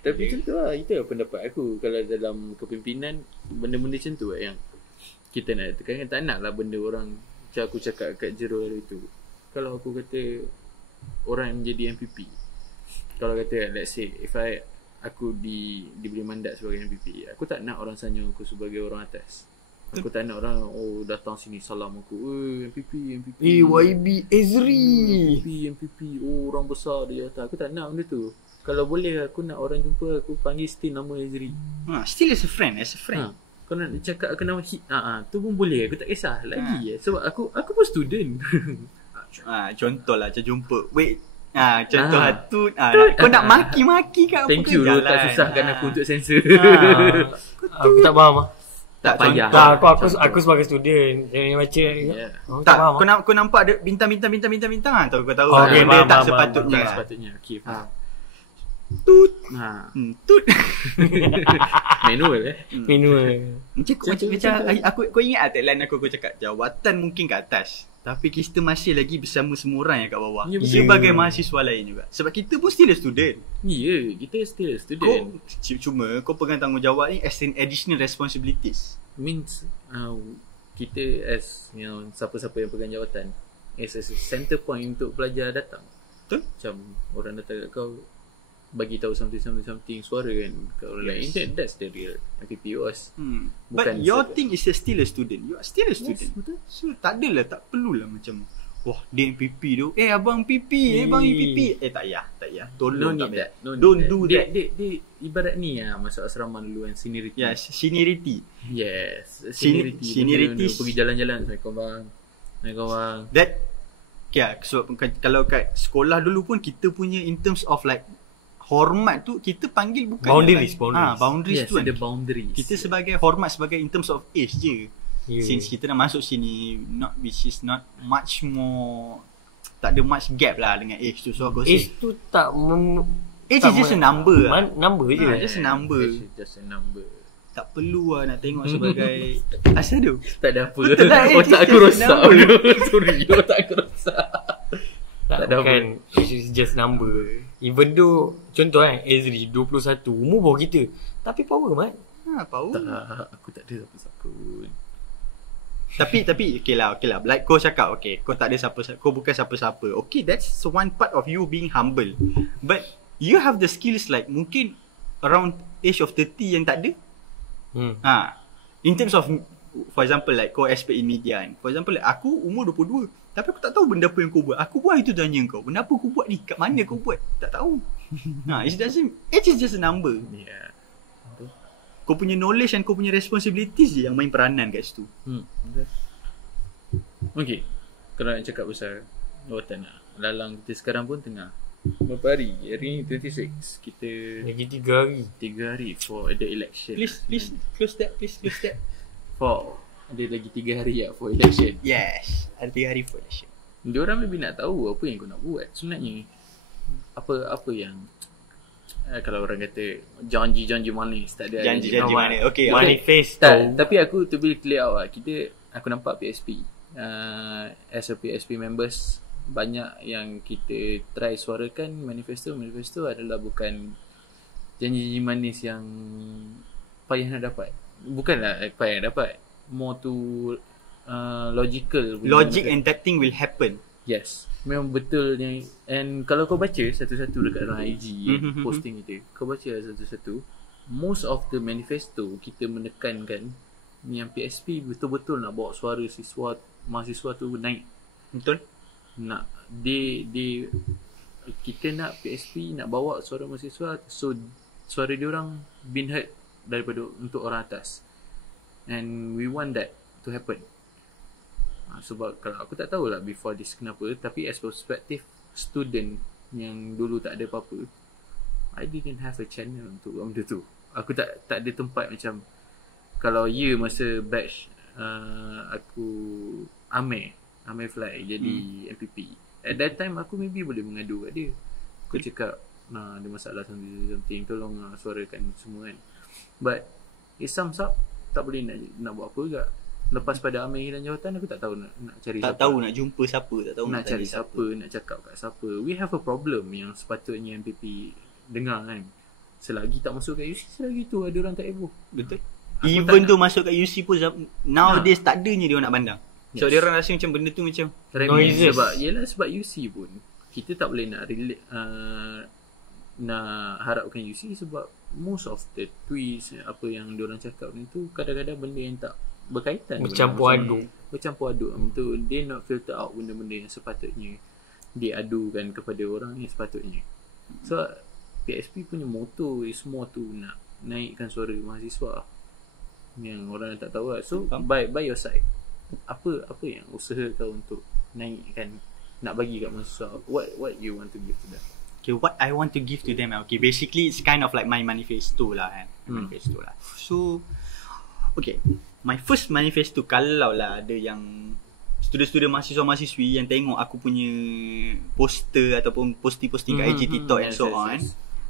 Tapi macam tu lah, itu lah pendapat aku. Kalau dalam kepimpinan, benda-benda macam tu lah yang kita nak tekankan. Tak nak lah benda orang, macam aku cakap kat Jero hari tu. Kalau aku kata orang yang menjadi MPP, kalau kata let's say if aku diberi mandat sebagai MPP, aku tak nak orang sanjung aku sebagai orang atas. Aku tak nak orang datang sini salam aku, MPP YB Ezri. MPP orang besar di atas. Aku tak nak benda tu. Kalau boleh aku nak orang jumpa aku panggil still nama Ezri. Still as a friend. Kau nak cakap aku nama tu pun boleh. Aku tak kisah lagi. Sebab aku pun student. Contoh lah macam jumpa. Wait. Contoh tu. Kau nak maki-maki kat apa Thank you ke? lu tak susahkan aku untuk sensor. Aku tak faham. Tak payah. Aku sebagai student yang baca. Aku tak Tak, faham. kau nampak ada bintang tahu kau tahu. Okay, Dia faham, tak faham, sepatutnya. Tak sepatutnya. Okay, faham. Tut. Ha. Tut. Manual Manual. Macam kau ingat tak tagline aku cakap jawatan mungkin kat atas. Tapi kita masih lagi bersama semua orang yang kat bawah. Ya, betul. Sebagai mahasiswa lain juga. Sebab kita pun still a student. Ya, kita still student. Cuma kau pegang tanggungjawab ni as an additional responsibilities. Means kita as siapa-siapa yang pegang jawatan as a center point untuk pelajar datang. Betul? Macam orang datang kat kau bagi tahu something suara kan kat orang lain. That's the real MPP was. But your thing is still a student. You are still a student. betul. So tak perlulah macam wah dia MPP tu. Abang PP, bang MPP. Tak payah. Tolong No tak need payah. that. Don't do that. Dia ibarat ni masuk asrama dulu kan, seniority. Yes, seniority. Yes, Seniority. Pergi jalan-jalan. Assalamualaikum bang. That so kalau kat sekolah dulu pun kita punya in terms of like hormat tu kita panggil bukan Boundaries. boundaries Yes, tu kan. ada boundaries. Kita sebagai hormat sebagai in terms of age je. Yeah. Since kita nak masuk sini which is not much more, tak ada much gap lah dengan age tu. So aku rasa Age tu tak age is just a number lah. Number je. Just a number. Just a number. Tak perlu lah nak tengok sebagai asal tu. Tak ada apa. Betul lah, Otak it's aku just rosak. number. Sorry, otak aku rosak. Tak ada kan. Age is just number. Even though contoh Ezri 21, umur bawah kita. Tapi power mat. Power. Tak, aku tak ada siapa-siapa pun. Tapi okay lah. Like kau cakap kau tak ada siapa-siapa, kau bukan siapa-siapa. Okay, that's one part of you being humble. But you have the skills like mungkin around age of 30 yang tak ada. In terms of, for example like kau expert in media kan. For example like aku umur 22, tapi aku tak tahu benda apa yang kau buat. Aku buat itu tanya kau, benda apa kau buat ni, kat mana kau buat, tak tahu. It doesn't, age is just a number. Yeah. Kau punya knowledge dan kau punya responsibilities je yang main peranan kat situ. Okay, kalau nak cakap pasal jawatan lah, lalang kita sekarang pun tengah berapa hari? Hari ni 26. Kita Lagi 3 hari. 3 hari for the election. Please close that. For ada lagi 3 hari for election. Yes, ada 3 hari for election. Diorang maybe nak tahu apa yang kau nak buat sebenarnya. Apa yang kalau orang kata janji manis, tak ada Janji mana? Okay, Manifesto. tapi aku to be clear out lah, aku nampak PSP as a PSP members, banyak yang kita try suarakan manifesto adalah bukan janji manis yang payah nak dapat. Bukanlah payah nak dapat, more to logical. Logic and that thing will happen. Yes, memang betul ni. And kalau kau baca satu-satu dekat dalam IG posting kita, kau baca satu-satu, most of the manifesto kita menekankan ni yang PSP betul-betul nak bawa suara mahasiswa tu naik. Betul? Nak kita nak PSP nak bawa suara mahasiswa, so suara dia orang been heard daripada untuk orang atas, and we want that to happen. Sebab kalau aku tak tahulah before this kenapa, tapi as perspective student yang dulu tak ada apa-apa, I didn't have a channel untuk buat benda tu. Aku tak ada tempat macam, kalau masa batch aku Amir Fly jadi MPP. At that time aku maybe boleh mengadu kat dia. Aku cakap ada masalah something, tolong suarakan semua kan. But it sums up, tak boleh nak buat apa juga. Lepas pada Amir hilang jawatan, aku tak tahu nak cari Tak siapa. tahu nak jumpa siapa, tak tahu nak cari siapa, nak cakap kat siapa. We have a problem yang sepatutnya MPP dengar kan. Selagi tak masuk kat UC, selagi tu ada orang tak heboh. Betul. Aku Even tak tu masuk kat UC pun nowadays tak adanya dia orang nak pandang. So dia orang rasa macam benda tu macam Noisy. Sebab UC pun kita tak boleh nak relate, nak harapkan UC sebab most of the tweets apa yang diorang cakap ni tu kadang-kadang benda yang tak berkaitan, Bercampur aduk. Betul. They not filter out benda-benda yang sepatutnya diadukan kepada orang yang sepatutnya. So PSP punya moto is more tu nak naikkan suara mahasiswa yang orang tak tahu lah. So by your side, apa yang usaha kau untuk naikkan, nak bagi kat mahasiswa, what you want to give to them? Okay, what I want to give to them, okay, basically it's kind of like my manifesto lah kan. Manifesto lah. So okay, my first manifesto, kalau lah ada yang student-student mahasiswa-mahasiswi yang tengok aku punya poster ataupun posting-posting kat IG, TikTok and so on,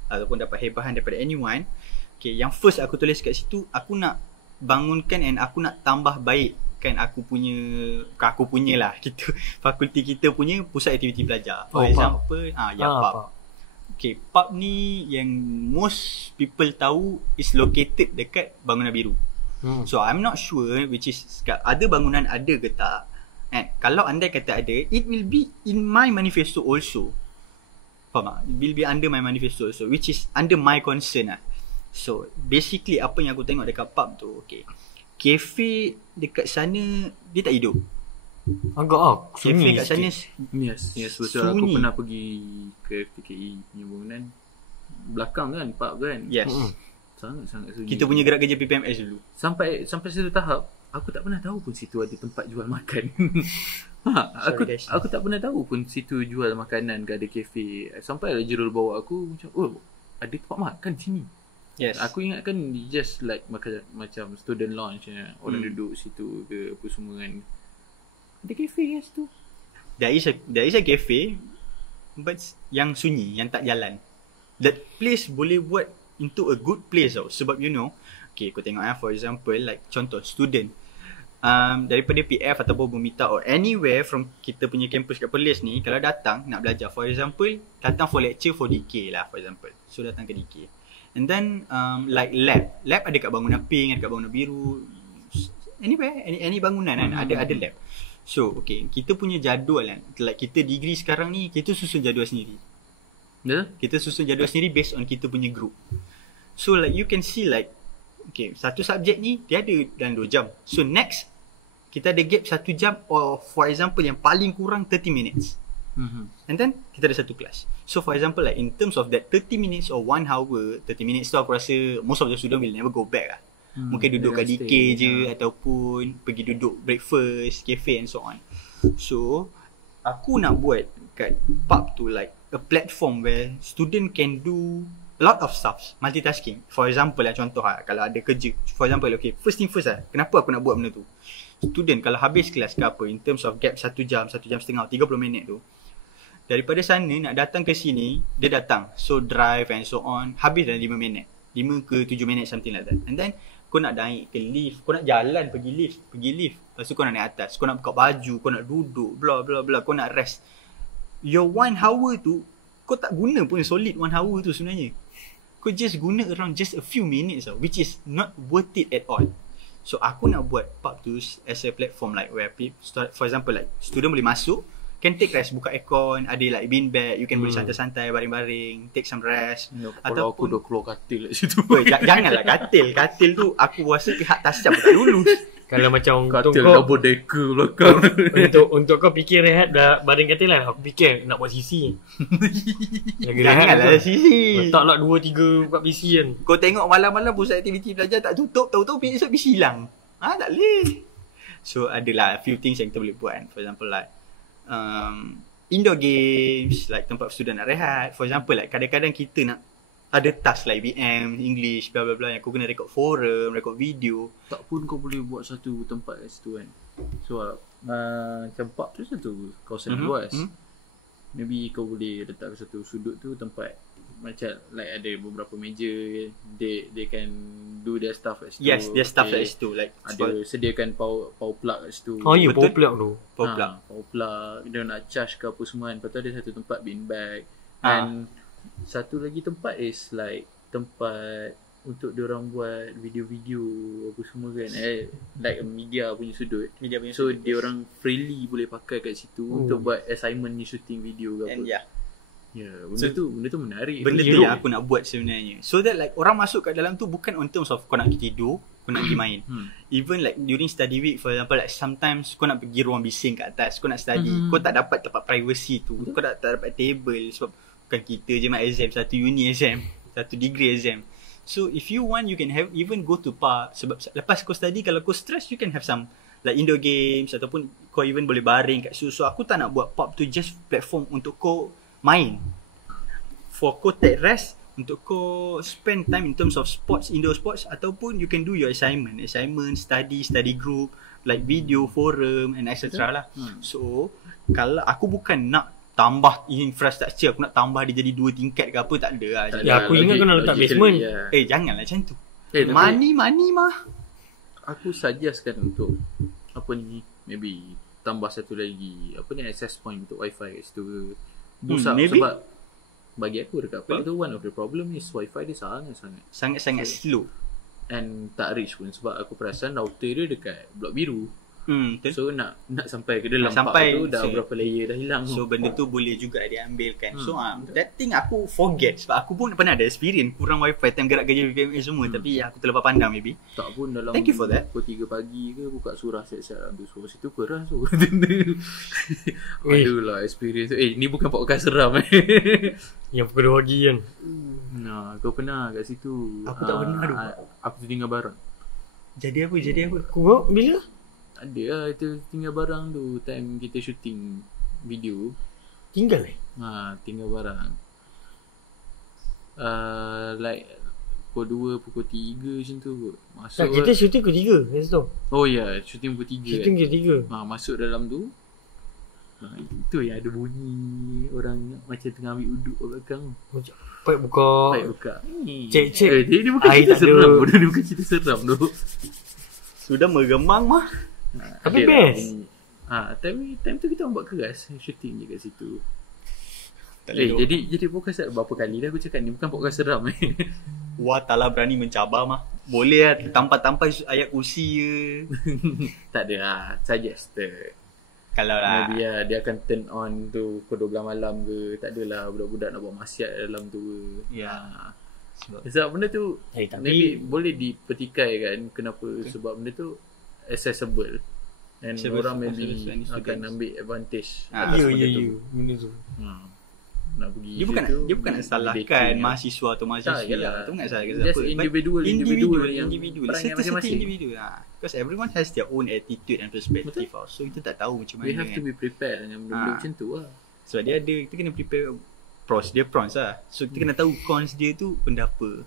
ataupun dapat hebahan daripada anyone, okay, yang first aku tulis kat situ, aku nak bangunkan and aku nak tambah baik kan aku punya lah, kita fakulti kita punya pusat aktiviti pelajar. For example, PUB. Okay, PUB ni yang most people tahu is located dekat Bangunan Biru. So I'm not sure which is ada bangunan ada ke tak. Kalau andai kata ada, it will be in my manifesto also. Faham tak? It will be under my manifesto also, which is under my concern lah. So basically apa yang aku tengok dekat PUB tu, okay, kafe dekat sana dia tak hidup. Agak Kafe kat sana Yes, betul. Aku pernah pergi ke FTKE punya bangunan belakang kan, PUB kan. Yes. Sangat sunyi. Kita punya gerak kerja PPMS dulu. Sampai satu tahap aku tak pernah tahu pun situ ada tempat jual makan. Aku tak pernah tahu pun situ jual makanan ke ada kafe. Sampai lah Jerul bawa aku macam, oh, ada tempat makan sini. Yes. Aku ingatkan just like macam student lounge, orang duduk situ ke apa semua kan. Ada kafe kat situ. There is a cafe but yang sunyi, yang tak jalan. That place boleh buat into a good place tau. Sebab okay, aku tengok for example like contoh student daripada PF ataupun Bumita or anywhere from kita punya campus kat Perlis ni, kalau datang nak belajar, for example datang for lecture for DK lah for example, so datang ke DK, and then like lab ada kat bangunan pink, ada kat bangunan biru, anywhere, any bangunan kan ada lab. So okay, kita punya jadual kan, like kita degree sekarang ni kita susun jadual sendiri. Kita susun jadual sendiri based on kita punya group. So like you can see like, okay, satu subjek ni dia ada dalam 2 jam. So next kita ada gap 1 jam, or for example yang paling kurang 30 minutes. And then kita ada satu kelas. So for example like in terms of that 30 minutes or 1 hour, 30 minutes tu aku rasa most of the student will never go back lah. Mungkin duduk kat DK je, ataupun pergi duduk breakfast, cafe and so on. So aku nak buat kat PUB tu like a platform where student can do a lot of stuff, multitasking. For example lah, contoh lah, kalau ada kerja, for example, okay, first thing first lah, kenapa aku nak buat benda tu? Student kalau habis kelas ke apa, in terms of gap 1 jam, 1 jam setengah, 30 minit tu, daripada sana nak datang ke sini, dia datang, so drive and so on, habis dalam 5 minit, 5 ke 7 minit, something like that. And then kau nak naik ke lift, kau nak jalan pergi lift, lepas tu kau nak naik atas, kau nak buka baju, kau nak duduk, bla bla bla, kau nak rest. Your 1 hour tu kau tak guna pun solid 1 hour tu sebenarnya. Kau just guna around just a few minutes tau, which is not worth it at all. So aku nak buat PUB tu as a platform like where people, for example like student boleh masuk, can take rest, buka aircon, ada like bean bag, you can boleh santai-santai baring-baring, take some rest. Kalau aku dah keluar katil kat situ. Janganlah katil tu aku rasa pihak TASYAP tak lulus. Kalau macam untuk katil kau double decker belakang. untuk kau fikir rehat dah baring katil lah, aku fikir nak buat CC. Lagi Janganlah sisi. letaklah 2-3 buat PC kan. Kau tengok malam-malam pusat aktiviti pelajar tak tutup, tahu-tahu esok PC hilang. Tak boleh. So adalah a few things yang kita boleh buat kan. For example like indoor games, like tempat student nak rehat. For example like kadang-kadang kita nak ada task like BM, English, bla bla bla yang kau kena record forum, record video. Tak pun kau boleh buat satu tempat kat situ kan. So macam pub tu satu kawasan luas. Maybe kau boleh letak satu sudut tu tempat macam like ada beberapa meja, they can do their stuff kat situ. Yes, their stuff kat situ like ada sediakan power plug kat situ. Oh ya, Betul. power plug tu. power plug. Power plug, dia nak charge ke apa semua kan. Lepas tu ada satu tempat beanbag. And satu lagi tempat is like tempat untuk diorang buat video-video apa semua kan. Like media punya sudut. Media punya So sudut, diorang freely boleh pakai kat situ untuk buat assignment ni, shooting video ke apa. And yeah, Benda tu menarik. benda tu yang aku nak buat sebenarnya. So that like orang masuk kat dalam tu bukan on terms of kau nak pergi tidur, kau nak pergi main. Even like during study week, for example like sometimes kau nak pergi ruang bising kat atas, kau nak study, kau tak dapat tempat privacy tu. Kau tak dapat table sebab bukan kita je mak exam, satu uni exam, satu degree exam. So if you want, you can have even go to park. Sebab lepas kau study, kalau kau stress, you can have some like indoor games ataupun kau even boleh baring kat situ. So aku tak nak buat pub tu just platform untuk kau main. For kau take rest, untuk kau spend time in terms of sports, indoor sports, ataupun you can do your assignment, study group, like video, forum and etc. lah. So kalau aku bukan nak tambah infrastructure, aku nak tambah dia jadi 2 tingkat ke apa, tak ada lah. Ya, aku ingat kau nak letak basement. Janganlah macam tu. Tapi Money mah. aku suggestkan untuk apa ni, maybe tambah satu lagi apa ni, access point untuk wifi kat situ. Boost up, maybe. sebab bagi aku dekat Perth tu one of the problem is wifi dia sangat-sangat slow. and tak reach pun, sebab aku perasan router dia dekat blok biru. Betul. So nak sampai ke dalam Sampai park tu dah so, berapa layer dah hilang. So benda tu boleh juga diambilkan. So that thing aku forget sebab aku pun pernah ada experience kurang wifi time gerak kerja PMA semua, tapi aku terlepas pandang maybe. Tak pun dalam Thank you for that. pukul 3 pagi ke buka surah siap-siap dalam tu. So situ keras tu. Aduh lah experience tu. Ni bukan podcast seram Yang pukul 2 pagi kan. Nah, kau pernah kat situ? Aku tak pernah tu. Aku tinggal barang. Jadi apa? Kau bila? Ada lah itu tinggal barang tu time kita shooting video. Tinggal Tinggal barang. Like pukul 2, pukul 3 macam tu kot. Masuk Tak, kita shooting pukul 3 kat situ. Oh ya, shooting pukul 3 Shooting pukul 3. masuk dalam tu. Itu yang ada bunyi orang macam tengah ambil uduk kat belakang. Pipe buka. Baik buka. Cek. Dia bukan Air cerita tak ada. seram. Bodoh, dia bukan cerita seram tu. Sudah meremang mah. Tapi Ada best. lah bunyi. Time tu kita orang buat keras shooting je kat situ. Tak boleh Jadi podcast berapa kali dah aku cakap ni bukan podcast seram Wah, taklah berani mencabar mah. Boleh lah tampal-tampal ayat kursi je. Tak ada lah, suggested. Kalau lah. Maybe dia akan turn on tu pukul 12 malam ke. Tak adalah budak-budak nak buat maksiat dalam tu ke. Ya. Sebab benda tu Tapi maybe boleh dipertikai kan. Kenapa? Sebab benda tu accessible. And orang maybe akan ambil advantage atas ya benda tu. benda tu. Nak pergi Dia bukan nak salahkan mahasiswa atau mahasiswi lah. Tu bukan salahkan siapa. Just individual yang perangai Certain masing-masing. individu lah. Because everyone has their own attitude and perspective. So kita tak tahu macam mana. We have to be prepared dengan benda-benda macam tu lah. Sebab dia ada, kita kena prepare pros lah. So kita kena tahu cons dia tu benda apa.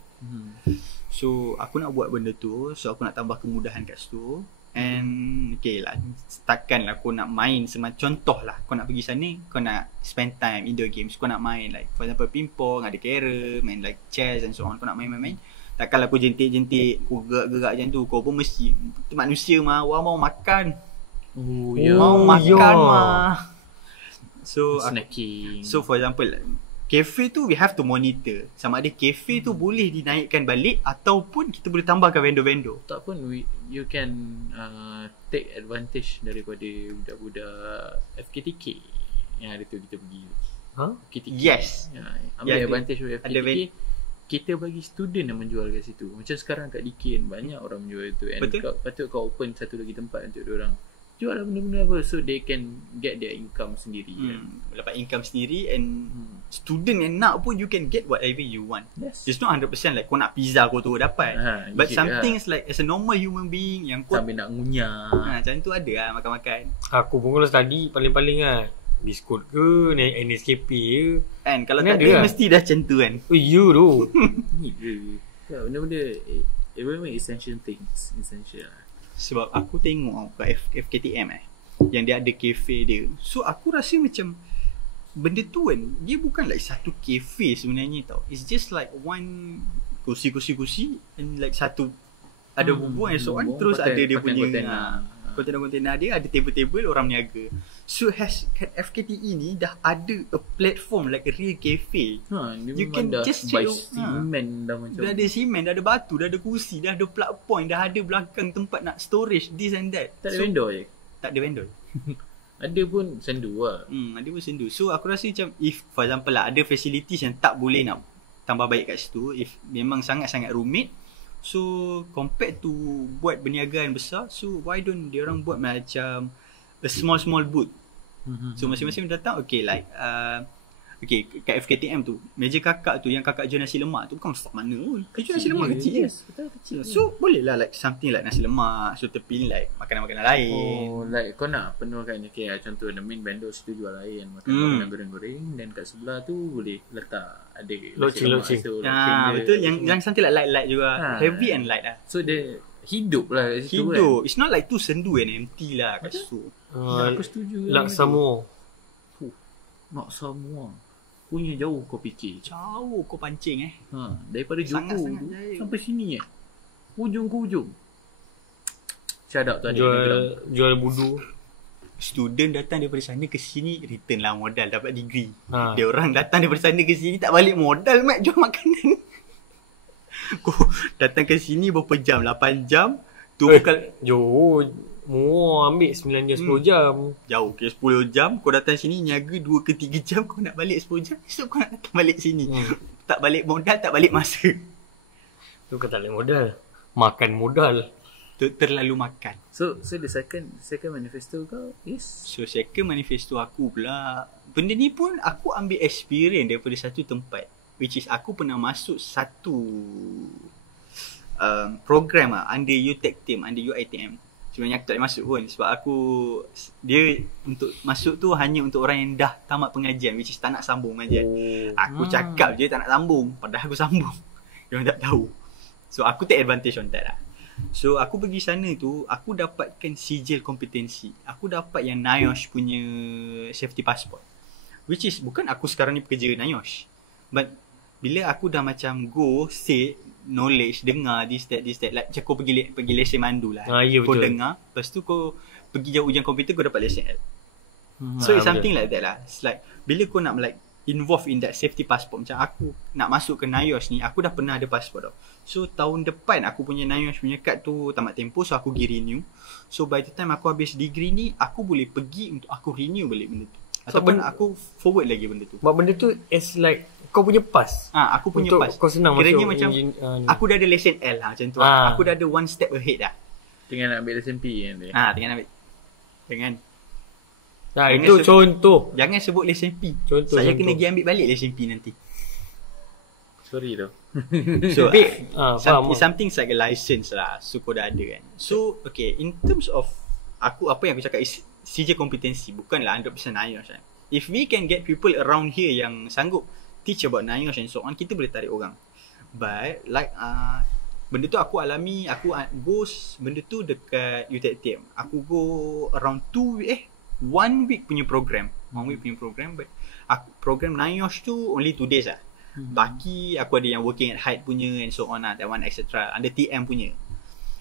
So aku nak buat benda tu. So aku nak tambah kemudahan kat situ. And okay lah, takkan lah kau nak main semacam, contoh lah kau nak pergi sana, kau nak spend time indoor games, kau nak main like for example ping-pong, ada carom, main like chess and so on. Kau nak main. Takkanlah kau jentik-jentik, kau gerak-gerak macam tu. Kau pun mesti manusia mah, orang mau makan. Mau makan mah. So snacking. So for example, cafe tu we have to monitor sama ada cafe tu boleh dinaikkan balik ataupun kita boleh tambahkan vendor-vendor. Tak pun you can take advantage daripada budak-budak FKTK yang hari tu kita pergi. FKTK. Yes. Ambil advantage dari FKTK. Kita bagi student yang menjual kat situ. Macam sekarang kat DK kan banyak orang menjual tu. And Betul. patut kau open satu lagi tempat untuk diorang Jual lah benda-benda apa so they can get their income sendiri kan. Dapat income sendiri. And student yang nak pun you can get whatever you want. Yes. It's not 100% like kau nak pizza kau tu dapat. But legit some lah. things like as a normal human being yang kau Sambil nak ngunyah. macam tu ada lah makan-makan. Aku pun kalau study paling-paling kan biskut ke NSKP ke. Kan kalau Ni tak ada ada lah. mesti dah macam tu kan. Oh you tu. Ni je. Ya, benda-benda memang essential things. Essential lah. Sebab aku tengok kat FKTM yang dia ada cafe dia. So aku rasa macam benda tu kan dia bukan like satu cafe sebenarnya tau. It's just like one kursi and like satu ada bubuh and so on. Terus ada dia punya kontainer dia, ada table-table orang niaga. So FKTE ni dah ada a platform like a real cafe. Dia You memang can dah just by check cement dah macam. dah ada simen, dah ada batu, dah ada kursi, dah ada plug point, dah ada belakang tempat nak storage this and that. Tak ada vendor je. Tak ada vendor. Ada pun sendu lah. Ada pun sendu. So aku rasa macam if for example lah ada facilities yang tak boleh nak tambah baik kat situ, if memang sangat-sangat rumit, so compared to buat perniagaan besar, so why don't dia orang buat macam a small booth. So masing-masing datang okay like okay kat FKTM tu meja kakak tu yang kakak jual nasi lemak tu bukan besar mana pun. Dia jual nasi lemak kecil. Yes, betul kecil. So boleh lah like something like nasi lemak. So tepi like makanan-makanan lain. Oh, like kau nak penuhkan okay, contoh the main vendor situ jual lain makan makanan goreng-goreng dan kat sebelah tu boleh letak ada Loceng. Betul yang something like light juga. Heavy and light lah. So dia hidup lah kat situ Hidup. It's not like tu sendu and empty lah kat situ. Aku setuju. Laksamore. Nak semua. Punya jauh kau fikir. Jauh kau pancing Daripada Johor Sangat-sangat tu jauh. sampai sini hujung ke hujung. Shout out tu ada Jual budu. Student datang daripada sana ke sini, return lah modal dapat degree. Ha. Dia orang datang daripada sana ke sini tak balik modal mat jual makanan. Kau datang ke sini berapa jam? 8 jam. Tu bukan Johor Muar ambil 9 jam 10 jam. jauh ke 10 jam. Kau datang sini niaga 2 ke 3 jam, kau nak balik 10 jam. Esok kau nak datang balik sini. Tak balik modal, tak balik masa. Tu kata tak modal. Makan modal. Terlalu makan. So the second manifesto kau is So second manifesto aku pula, benda ni pun aku ambil experience daripada satu tempat, which is aku pernah masuk satu program under UTech team, under UiTM. Sebenarnya aku tak boleh masuk pun sebab dia untuk masuk tu hanya untuk orang yang dah tamat pengajian, which is tak nak sambung pengajian. Aku cakap je tak nak sambung, padahal aku sambung. Dia orang tak tahu. So aku take advantage on that lah. So aku pergi sana tu, aku dapatkan sijil kompetensi. Aku dapat yang NIOSH punya safety passport, which is bukan aku sekarang ni pekerja NIOSH, but bila aku dah macam go say knowledge, dengar this that like macam kau pergi lesen mandu lah. Ya, Kau betul. dengar, lepas tu kau pergi jauh ujian komputer, kau dapat lesen L. So it's something like that lah. It's like bila kau nak like involved in that safety passport, macam aku nak masuk ke NIOSH ni, aku dah pernah ada passport tau. So tahun depan aku punya NIOSH punya kad tu tamat tempoh, so aku pergi renew. So by the time aku habis degree ni, aku boleh pergi untuk aku renew balik benda tu. Ataupun aku forward lagi benda tu. Buat benda tu as like kau punya pass. Aku punya untuk pass. kau senang Kiranya masuk macam aku dah ada lesen L lah macam tu. Aku dah ada one step ahead dah. tinggal nak ambil lesen P kan dia. Tinggal ambil. Jangan itu contoh. Jangan sebut lesen P. Contoh, Saya contoh. kena pergi ambil balik lesen P nanti. Sorry tu. So faham. something like a license lah. So kau dah ada kan. So okay, in terms of apa yang aku cakap is CJ kompetensi, bukanlah 100% NIOSH kan. If we can get people around here yang sanggup teach about NIOSH and so on, kita boleh tarik orang. But like benda tu aku alami, aku go benda tu dekat UTech team. Aku go around 1 week punya program. 1 week punya program, but program NIOSH tu only 2 days lah. Baki aku ada yang working at height punya and so on lah, that one etc. Under TM punya.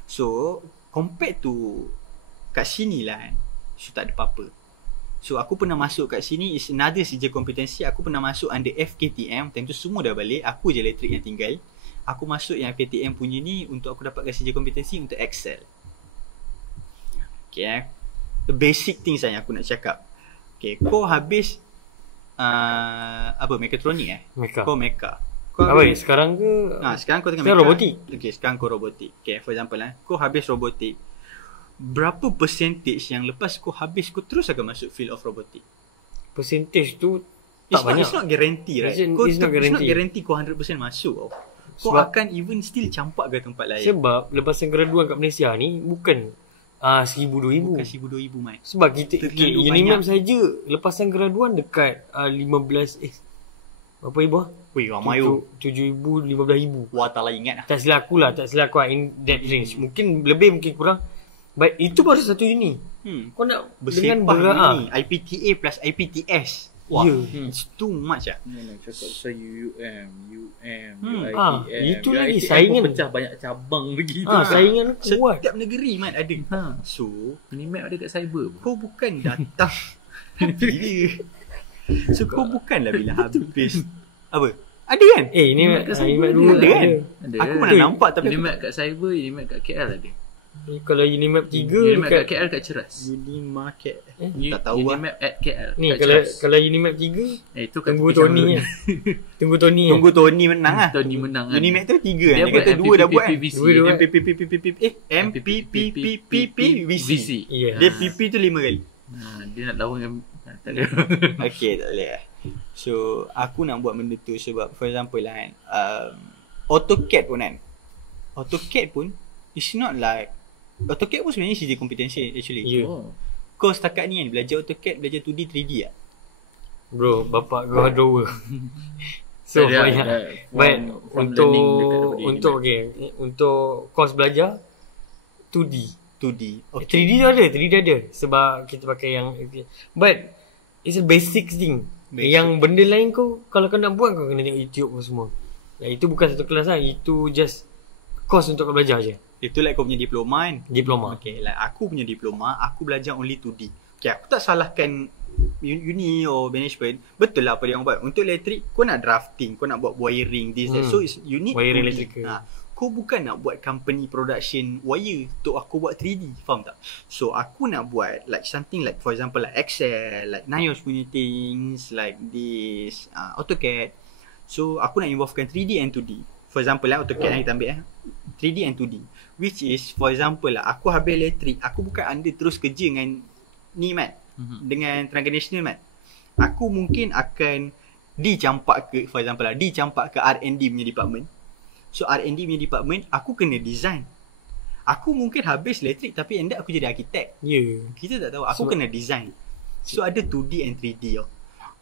So compared to kat sini lah kan, so tak ada apa-apa. So aku pernah masuk kat sini is another CJ kompetensi. Aku pernah masuk under FKTM, time tu semua dah balik, aku je elektrik yang tinggal. Aku masuk yang FKTM punya ni untuk aku dapatkan CJ kompetensi untuk Excel. Okay, the basic things yang aku nak cakap. Okay, kau habis mekatronik Meka. Kau meka. Kau Apa habis, sekarang ke? sekarang kau tengah Sekarang meka. robotik. Okay, sekarang kau robotik. Okay, for example kau habis robotik. berapa percentage yang lepas kau habis kau terus akan masuk field of robotic? Percentage tu tak banyak. It's not guarantee, right? It's not guarantee. guarantee kau 100% masuk tau. Kau Sebab- akan even still campak ke tempat lain. Sebab lepasan graduan kat Malaysia ni bukan 1,000-2,000. Bukan 1,000-2,000 Mat. Sebab kita Terlalu Unimap banyak. saja lepasan graduan dekat 15 berapa ribu ah? Weh ramai tu. 7,000 15,000. Wah tak lah ingat lah. Tak silap aku lah in that range. Mungkin lebih mungkin kurang. But itu baru satu uni. Kau nak dengan Bersepah ni IPTA plus IPTS. Wah, Ya. it's too much lah. Nak cakap pasal UM, itu lagi UITM saingan. pun pecah banyak cabang lagi tu. Saingan kuat. Setiap negeri Mat ada. So Unimap ada kat cyber pun. kau bukan datang bila. So kau bukanlah bila habis apa? Ada kan? Ini Unimap kat cyber dulu ada kan? Ada. Aku mana nampak tapi Unimap kat cyber, Unimap kat KL ada. Kalau Unimap 3 Unimap kat dekat KL kat Ceras. Unimarket. U- Tak tahu lah. Unimap at KL. ni kat kalau Ceras. kalau Unimap 3 Itu kat tunggu tepi Tony Changi. ya. Tunggu Tony. Tunggu Tony menang lah. Tony menang kan. Unimarket tu 3 kan. Dia Dia buat kata 2 dah buat kan. MPPPVC. Dua. MPPPPVC. Dia PP tu 5 kali. Dia nak lawan dengan tak ada. Okay, tak boleh lah. So, aku nak buat benda tu sebab for example lah kan, AutoCAD pun kan. AutoCAD pun it's not like AutoCAD pun sebenarnya CJ kompetensi actually. Ya. Oh. Kau setakat ni kan belajar AutoCAD, belajar 2D, 3D lah. Bro, bapak kau hardware. So Ada- banyak. ada But from learning dekat daripada untuk Unimap. okay, untuk course belajar 2D. 2D. Okay. 3D tu ada, 3D ada sebab kita pakai yang but it's a basic thing. Basic. Yang benda lain kau kalau kau nak buat kau kena tengok YouTube kau semua. Itu bukan satu kelas lah, itu just course untuk kau belajar je. Itu like kau punya diploma kan. Diploma. Okay, like aku punya diploma, aku belajar only 2D. Okay, aku tak salahkan uni or management. Betul lah apa dia orang buat. Untuk elektrik, kau nak drafting, kau nak buat wiring, this, that. So, you need Wiring 2D. electrical. Kau bukan nak buat company production wire untuk aku buat 3D. Faham tak? So, aku nak buat like something like for example like Excel, like Nios punya things, like this, AutoCAD. So, aku nak involvekan 3D and 2D. For example lah, AutoCAD yang kita ambil 3D and 2D. Which is, for example lah, aku habis elektrik, aku bukan under terus kerja dengan ni Mat, dengan tenaga nasional Mat. Aku mungkin akan dicampak ke, for example lah, dicampak ke R&D punya department. So R&D punya department, aku kena design. Aku mungkin habis elektrik tapi end up aku jadi arkitek. Ya. Yeah. Kita tak tahu, aku kena design. So ada 2D and 3D tau.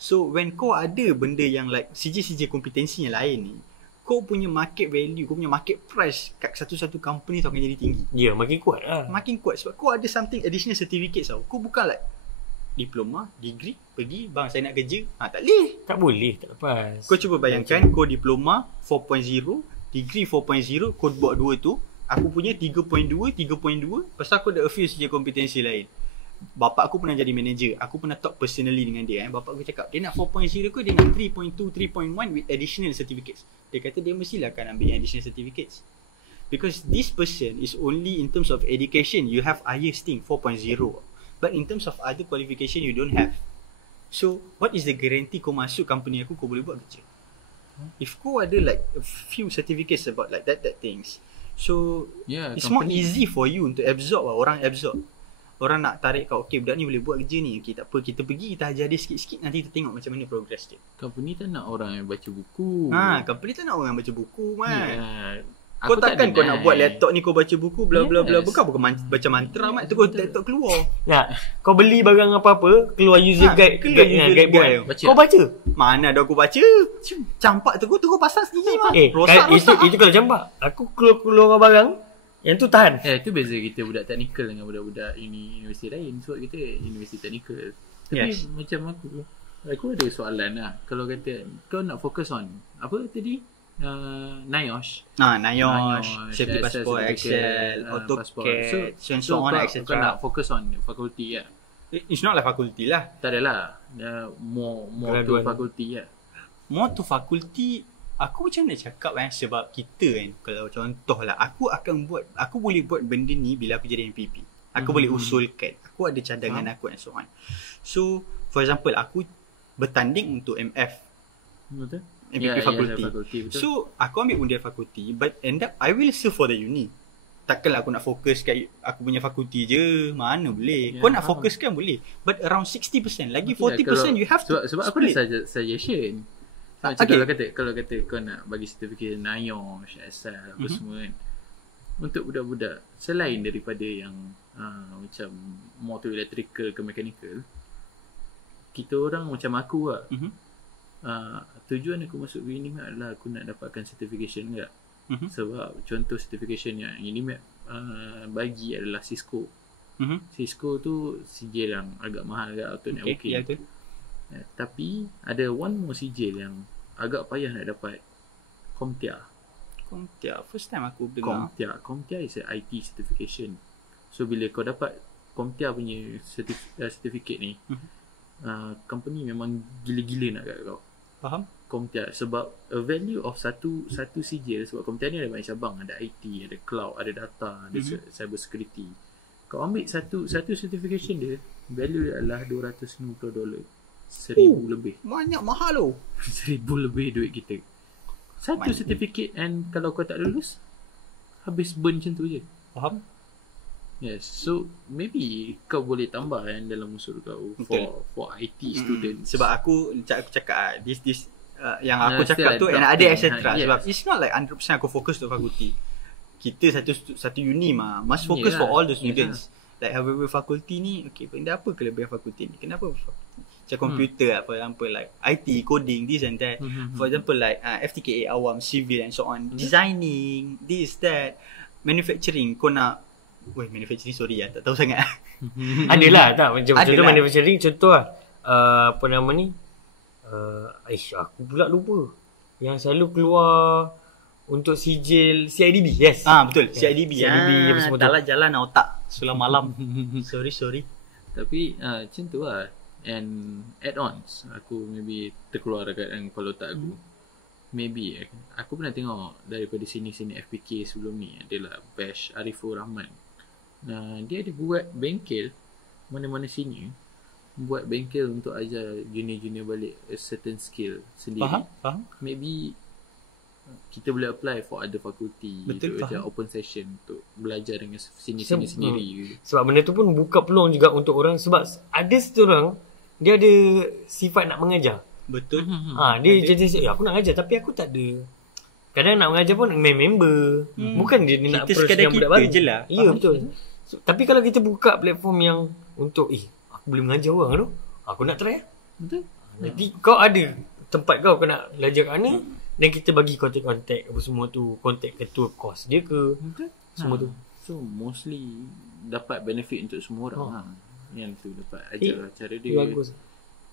So when kau ada benda yang like CJ kompetensi yang lain ni, kau punya market value, kau punya market price kat satu-satu company tu akan jadi tinggi. Ya, makin kuat lah. Makin kuat sebab kau ada something additional certificates tau. Kau bukan like diploma, degree, pergi bang saya nak kerja. Tak boleh. Tak boleh, tak lepas. Kau cuba bayangkan kau diploma 4.0, degree 4.0, kau buat dua tu. Aku punya 3.2, pasal aku ada a few saja kompetensi lain. Bapak aku pernah jadi manager. Aku pernah talk personally dengan dia. Bapak aku cakap, dia nak 4.0 ke dia nak 3.2, 3.1 with additional certificates. Dia kata dia mestilah akan ambil additional certificates. Because this person is only in terms of education, you have IELTS thing 4.0. But in terms of other qualification, you don't have. So, what is the guarantee kau masuk company aku, kau boleh buat kerja? If kau ada like a few certificates about like that things, so it's more easy for you untuk absorb lah. Orang absorb. Orang nak tarik kau, okay budak ni boleh buat kerja ni. Okay tak apa, kita pergi, kita ajar dia sikit-sikit, nanti kita tengok macam mana progress dia. Company tak nak orang yang baca buku. Company tak nak orang yang baca buku man. Aku Kau takkan tak kau nak deny. buat laptop ni kau baca buku bla bla bla. Yes. Bukan baca mantra mat. Tu kau laptop keluar. Nah, kau beli barang apa-apa, keluar user guide, keluar user guide board. guide. Baca Kau tak? baca. Mana ada aku baca? Campak tu kau pasal sendiri mah. Itu kalau campak. Aku keluar barang, yang tu tahan. Itu beza kita budak teknikal dengan budak-budak universiti lain. Sebab kita universiti teknikal. Tapi macam aku ada soalan lah. Kalau kata kau nak fokus on apa tadi? NIOSH. NIOSH, safety passport, Excel, AutoCAD, so on etc. Kau nak fokus on fakulti lah. It's not like fakulti lah. Tak adalah. More to fakulti lah. More to fakulti, aku macam nak cakap sebab kita kan, kalau contoh lah, aku boleh buat benda ni bila aku jadi MPP. Aku boleh usulkan. Aku ada cadangan aku and so on. So, for example, aku bertanding untuk MF. Betul? MPP fakulti. Betul. So, aku ambil undian fakulti, but end up I will serve for the uni. takkanlah aku nak fokus kat aku punya fakulti je. Mana boleh. Ya, Kau nak faham. fokuskan boleh. But around 60%. Lagi Okay, 40% you have to sebab aku ada suggestion. Macam Okay. kalau kata kau nak bagi certificate NIOSH, SL apa semua kan. Untuk budak-budak selain daripada yang macam motor electrical ke mechanical, kita orang macam aku lah. Tujuan aku masuk Unimed adalah aku nak dapatkan certification juga. Sebab contoh certification yang Unimed bagi adalah Cisco. Cisco tu sijil yang agak mahal agak untuk networking. Ya betul. Tapi ada one more sijil yang agak payah nak dapat. CompTIA. First time aku dengar. CompTIA is a IT certification. So bila kau dapat CompTIA punya certificate ni, company memang gila-gila nak kat kau. Faham? CompTIA sebab a value of satu sijil, sebab CompTIA ni ada banyak cabang, ada IT, ada cloud, ada data, ada cyber security. Kau ambil satu certification dia, value dia adalah $250. 1,000 lebih. Banyak mahal loh. 1,000 lebih duit kita. Satu certificate, and kalau kau tak lulus, habis burn macam tu je. Faham? Yes, so maybe kau boleh tambah kan dalam usul kau for IT students. Sebab aku cakap this yang aku cakap tu still and ada adapting. etc. Yes. Sebab it's not like 100% aku fokus untuk fakulti. Kita satu uni must focus for all the students. Like however fakulti ni, okay, benda apa kelebihan fakulti ni? Kenapa macam komputer for example, like IT, coding, this and that. For example like FTKA awam, civil and so on, designing, this, that, manufacturing. Kau nak manufacturing, sorry tak tahu sangat. Adalah tak macam contoh Adalah. manufacturing, contoh lah apa nama ni, aku pula lupa yang selalu keluar untuk sijil CIDB. Yes, Betul, CIDB. CIDB apa semua tu. Tak lah jalan otak sulam malam. sorry. Tapi macam tu lah. And add-ons, aku maybe terkeluar dekat yang kepala otak aku. Maybe aku pernah tengok daripada sini-sini FPK sebelum ni adalah Bash Arifur Rahman. Dia ada buat bengkel mana-mana sini, buat bengkel untuk ajar junior-junior balik a certain skill sendiri. Faham? Maybe kita boleh apply for other faculty. Betul, untuk faham. macam open session untuk belajar dengan sini-sini sendiri. Sebab benda tu pun buka peluang juga untuk orang, sebab ada seorang dia ada sifat nak mengajar. Betul. Dia jadi aku nak mengajar tapi aku tak ada. Kadang nak mengajar pun main member. Bukan dia nak Kita approach sekadar yang budak kita baru. je lah. Ya, betul. So, tapi kalau kita buka platform yang untuk aku boleh mengajar orang tu, aku nak try. Betul. Nanti kau ada tempat kau nak belajar kat mana, dan kita bagi kontak-kontak apa semua tu, kontak ketua kos dia ke, semua tu. So mostly dapat benefit untuk semua orang. Yang tu dapat ajar cara dia, Bagus.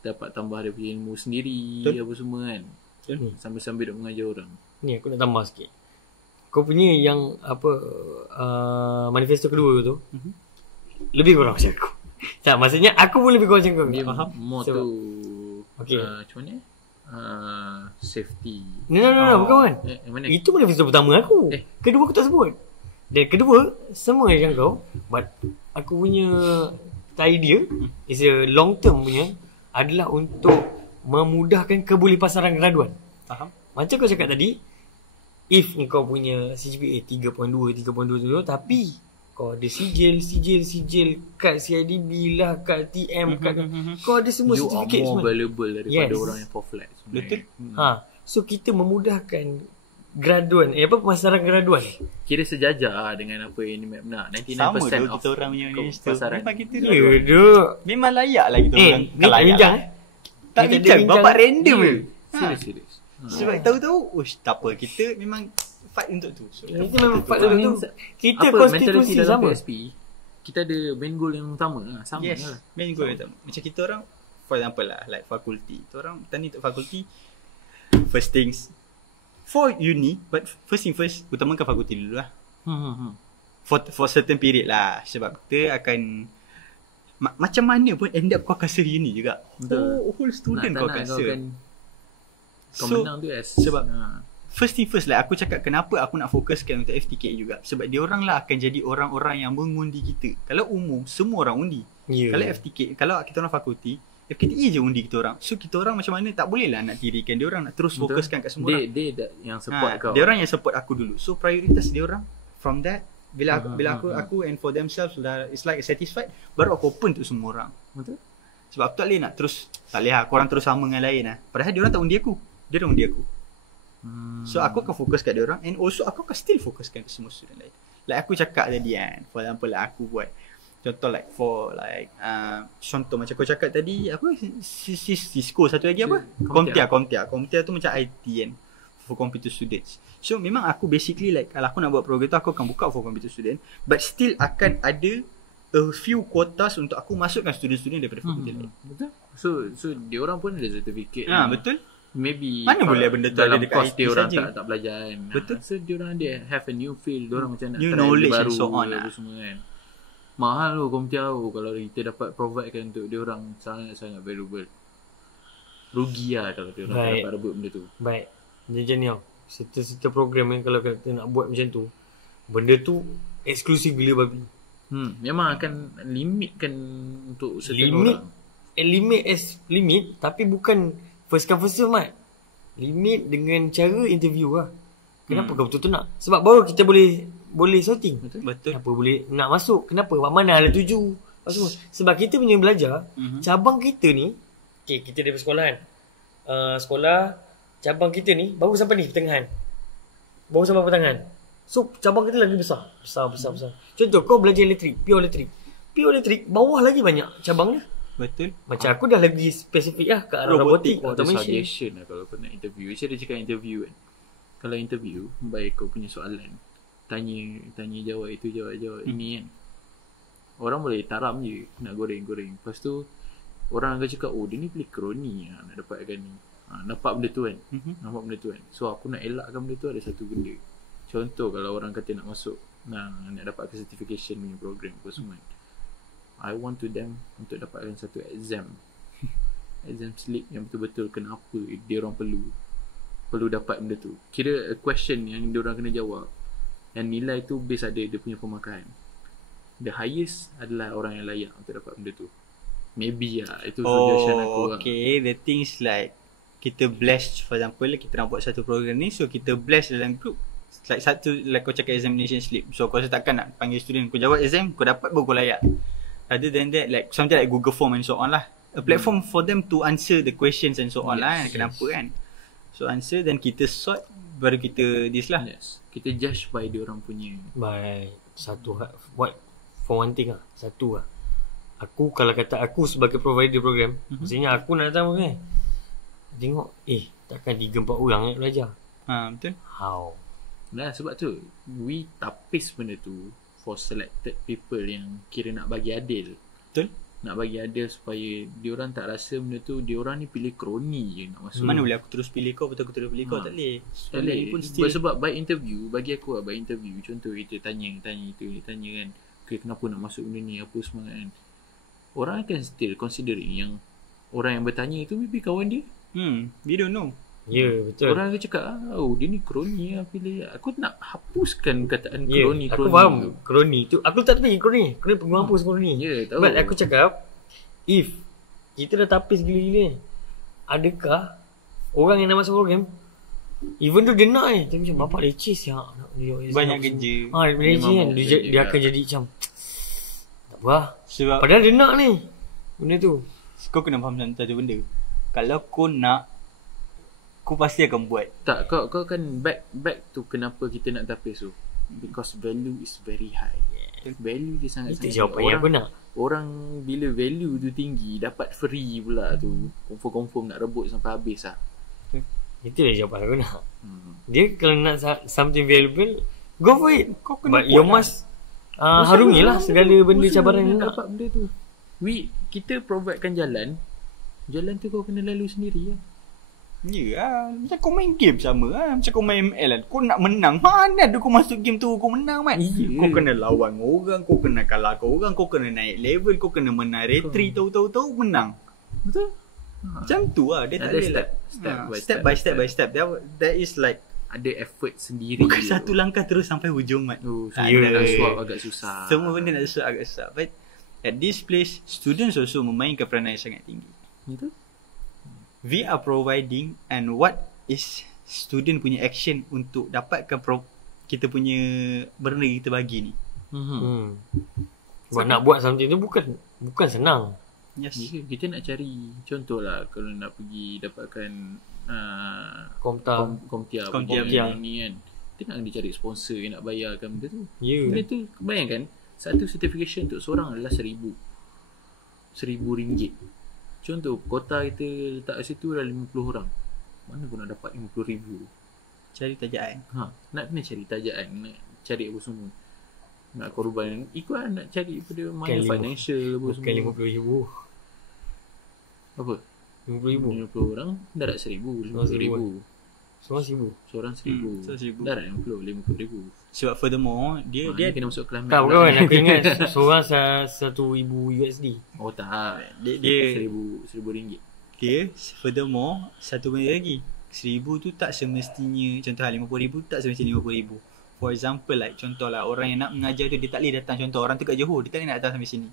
dapat tambah dia punya ilmu sendiri. Betul. Apa semua kan. Betul. Sambil-sambil duk mengajar orang. Ni aku nak tambah sikit. Kau punya yang apa manifesto kedua tu, lebih kurang macam aku. Tak, maksudnya aku pun lebih kurang macam kau. Dia Faham? more Sebab- tu Okay. macam mana? Safety. No, bukan. Yang mana? Itu manifesto pertama aku. Kedua aku tak sebut. Dan kedua, sama macam kau, but aku punya idea is a long term punya, adalah untuk memudahkan kebolehpasaran graduan. Faham? Macam kau cakap tadi, if kau punya CGPA 3.2 tapi kau ada sijil kad CIDB lah, kad TM, kad kau ada semua You are sertifikat more semua. valuable daripada Yes. orang yang for flat. Betul. So kita memudahkan graduan, pemasaran graduan. Kira sejajar dengan apa yang Unimed nak. 99% Sama tu of kita orang punya manifesto. pasaran. Memang kita Ya duk. memang layak lah kita orang. Ni tak bincang. Tak Ni bincang. bincang. Bapak random Ya. je. Serius. Sebab tahu-tahu, tak apa. Kita memang fight untuk tu. So, Itu memang part I tu. mean, Kita apa mentality konstitusi dalam sama. PSP, kita ada main goal yang utama lah. Sama yes. lah. Main goal yang macam kita orang, for example lah, like fakulti. Kita orang tanya untuk fakulti, first things, for uni, but first thing first, utamakan fakulti dulu lah. For certain period lah. Sebab kita akan macam mana pun end up kau akan serve uni juga. Betul. Whole student kau akan serve. Kau So, menang tu sebab first thing first lah, aku cakap kenapa aku nak fokuskan untuk FTK juga. Sebab dia orang lah akan jadi orang-orang yang mengundi kita. Kalau umum, semua orang undi. Ya. Kalau FTK, kalau kita orang fakulti, FKTE je undi kita orang. So kita orang macam mana tak boleh lah nak dirikan. Dia orang nak terus fokuskan kat semua orang. Dia yang support kau. Dia orang yang support aku dulu. So prioritas dia orang from that Bila aku and for themselves dah it's like satisfied, baru aku open untuk semua orang. Betul? Sebab aku tak boleh nak terus, tak boleh lah korang terus sama dengan lain lah. Padahal diorang tak undi aku, dia dah undi aku. So aku akan fokus kat diorang, and also aku akan still fokuskan ke semua student lain. Like aku cakap tadi kan, for example like aku buat contoh like for like contoh macam kau cakap tadi apa Cisco, satu lagi apa? Comtia tu macam IT kan, for computer students. So memang aku basically like kalau aku nak buat program tu aku akan buka for computer student, but still akan ada a few quotas untuk aku masukkan student-student daripada fakulti lain. Betul. So dia orang pun ada certificate. Betul. Maybe mana boleh benda tu ada dalam dekat course IT dia orang saja. tak belajar kan. Betul. So dia orang dia have a new field, dia orang macam nak New try knowledge baru and so on apa semua kan. Mahal tu komputer tu kalau kita dapat provide kan untuk dia orang, sangat-sangat valuable. Rugi lah kalau dia orang tak dapat rebut benda tu. Baik. Dia macam ni tau. Serta-serta program yang kalau kita nak buat macam tu, benda tu eksklusif gila babi. Memang akan limitkan untuk certain orang. Limit tapi bukan first come first serve mat. Limit dengan cara interview lah. Kenapa kau betul-betul nak? Sebab baru kita boleh sorting. Betul. Kenapa boleh nak masuk? Kenapa? Mana ada tuju? Sebab kita punya belajar, cabang kita ni, okay, kita dari sekolah kan. Sekolah cabang kita ni baru sampai ni pertengahan. Baru sampai pertengahan. So cabang kita lagi besar. Contoh kau belajar pure elektrik, bawah lagi banyak cabang dia. Betul. Macam aku dah lagi spesifik lah ke arah robotik, Ada automation. suggestion lah kalau kau nak interview. Dia cakap interview kan. Kalau interview, baik kau punya soalan, tanya jawab itu, jawab ini kan. Orang boleh taram je, nak goreng. Lepas tu orang akan cakap, oh dia ni pilih kroni lah, nak dapatkan ni. Nampak benda tu kan. So aku nak elakkan benda tu, ada satu benda. Contoh kalau orang kata nak masuk, nak dapatkan certification punya program apa semua, I want to them untuk dapatkan satu exam slip yang betul-betul kenapa dia orang perlu dapat benda tu. Kira a question yang dia orang kena jawab, yang nilai tu base ada dia punya pemakan. The highest adalah orang yang layak untuk dapat benda tu. Maybe lah, itu suggestion aku lah. Okay, the things like kita blast, for example kita nak buat satu program ni, so kita blast dalam group like satu, like kau cakap examination slip, so kau takkan nak panggil student, kau jawab exam, kau dapat baru kau layak. Other than that, like something like Google Form and so on lah, a platform for them to answer the questions and so on lah kan. Kenapa kan, so answer, then kita sort, baru kita this lah. Kita judge by dia orang punya. Baik. Satu buat for one thing lah. Satu lah, aku kalau kata aku sebagai provider program, maksudnya aku nak datang kan, tengok takkan 3-4 orang nak belajar. Betul. How? Nah, sebab tu we tapis benda tu for selected people yang kira nak bagi adil. Betul. Nak bagi adil supaya diorang tak rasa benda tu diorang ni pilih kroni je nak masuk. Mana boleh aku terus pilih kau, betul aku terus pilih kau, tak boleh. Tak boleh pun still. Sebab by interview, bagi aku lah, by interview, contoh kita tanya kan, okay, kenapa nak masuk benda ni, apa semangat kan. Orang akan still considering yang orang yang bertanya tu maybe kawan dia. We don't know. Ya, betul. Orang akan cakap, oh dia ni kroni lah pilih. Aku nak hapuskan kataan kroni. Aku faham kroni tu. Aku tak fikir kroni perlu hapus kroni. Ya, tahu. But aku cakap, if kita dah tapis gila-gila, adakah orang yang nak masuk program, even tu dia nak tapi macam bapak leceh siap banyak kerja. Leceh kan. Dia akan jadi macam tak apa. Sebab padahal dia nak ni benda tu. kau kena faham satu benda. Kalau kau nak, kau pasti akan buat. Tak, kau kan back to kenapa kita nak tapis tu. Because value is very high. Value dia sangat-sangat. Itu jawapan yang aku nak. Orang bila value tu tinggi, dapat free pula tu, confirm nak rebut sampai habis lah. Itu dia jawapan aku nak. Dia kalau nak something valuable, go for it. Kau kena But you must harungilah segala benda cabaran yang dapat benda tu. Kita providekan jalan tu kau kena lalu sendiri lah. Ya lah, macam kau main game sama lah. Macam kau main ML lah, kau nak menang, mana ada kau masuk game tu kau menang kan. Kau kena lawan orang, kau kena kalahkan orang, kau kena naik level, kau kena menang retreat, tahu-tahu menang. Betul. Macam tu lah. Dia tak boleh step by step. That is like ada effort sendiri. Bukan satu langkah terus sampai hujung mat. Nak swap agak susah. Semua benda nak swap agak susah. But at this place, students also memainkan peranan yang sangat tinggi. Betul. We are providing, and what is student punya action untuk dapatkan kita punya benda kita bagi ni. Sebab nak buat something tu bukan senang. Yes. Kita nak cari, contohlah kalau nak pergi dapatkan Komtia ni kan, kita nak kena cari sponsor yang nak bayarkan benda tu. Benda tu bayangkan satu certification untuk seorang adalah RM1,000. Contoh kota kita letak kat situ dah 50 orang. Mana kau nak dapat RM50,000? Cari tajaan. Nak kena cari tajaan, nak cari apa semua. Nak korban ikut nak cari pada mana financial apa semua. Bukan RM50,000. Apa? RM50,000. 50 orang darat RM1,000, RM50,000. Seorang RM1,000. Darat RM50,000. Sebab furthermore dia kena masuk kelas. Tak, bukan. Aku ingat seorang $1,000. Oh tak. Dia RM1,000. dia furthermore satu benda lagi. RM1,000 tu tak semestinya, contoh RM50,000 tak semestinya RM50,000. For example like contohlah orang yang nak mengajar tu dia tak boleh datang, contoh orang tu kat Johor, dia tak boleh nak datang sampai sini.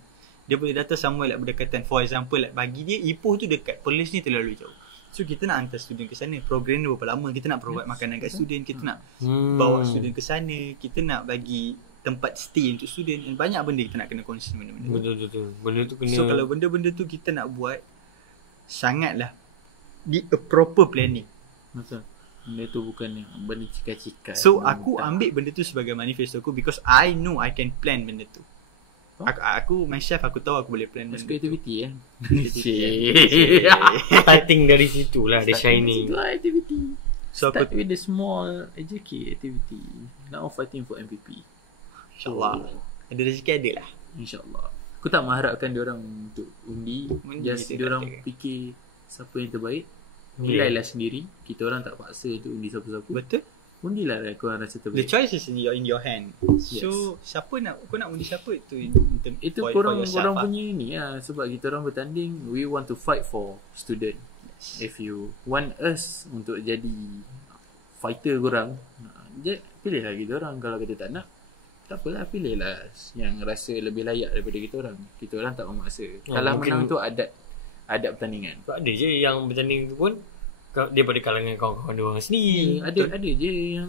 Dia boleh datang somewhere like berdekatan. For example like bagi dia Ipoh tu dekat, Perlis ni terlalu jauh. So kita nak hantar student ke sana. Program ni berapa lama, kita nak provide makanan kat student, kita nak bawa student ke sana, kita nak bagi tempat stay untuk student, dan banyak benda kita nak kena concern benda-benda. Betul. Benda tu kena. So kalau benda-benda tu kita nak buat sangatlah di a proper planning. Betul. Benda tu bukan yang benda cikai-cikai. So aku ambil benda tu sebagai manifesto aku because I know I can plan benda tu. Aku myself aku tahu aku boleh plan benda tu. Activity Starting dari situ lah dia shining. Activity. So Start with the small AJK activity. Now fighting for MVP. InsyaAllah ada rezeki ada lah. InsyaAllah. Aku tak mengharapkan diorang untuk undi. Just diorang fikir siapa yang terbaik. Nilailah sendiri. Kita orang tak paksa untuk undi siapa-siapa. Betul. Undilah korang rasa The terbaik. choice is in your hand. Yes. So siapa nak, kau nak undi siapa itu Itu korang punya ni lah. Sebab kita orang bertanding, we want to fight for student. If you want us untuk jadi fighter korang, pilihlah kita orang. Kalau kita tak nak, tak apalah, pilihlah yang rasa lebih layak daripada kita orang. Kita orang tak memaksa. Kalah menang tu adat pertandingan. Ada je yang bertanding tu pun daripada kalangan kawan-kawan diorang sendiri. Ada je yang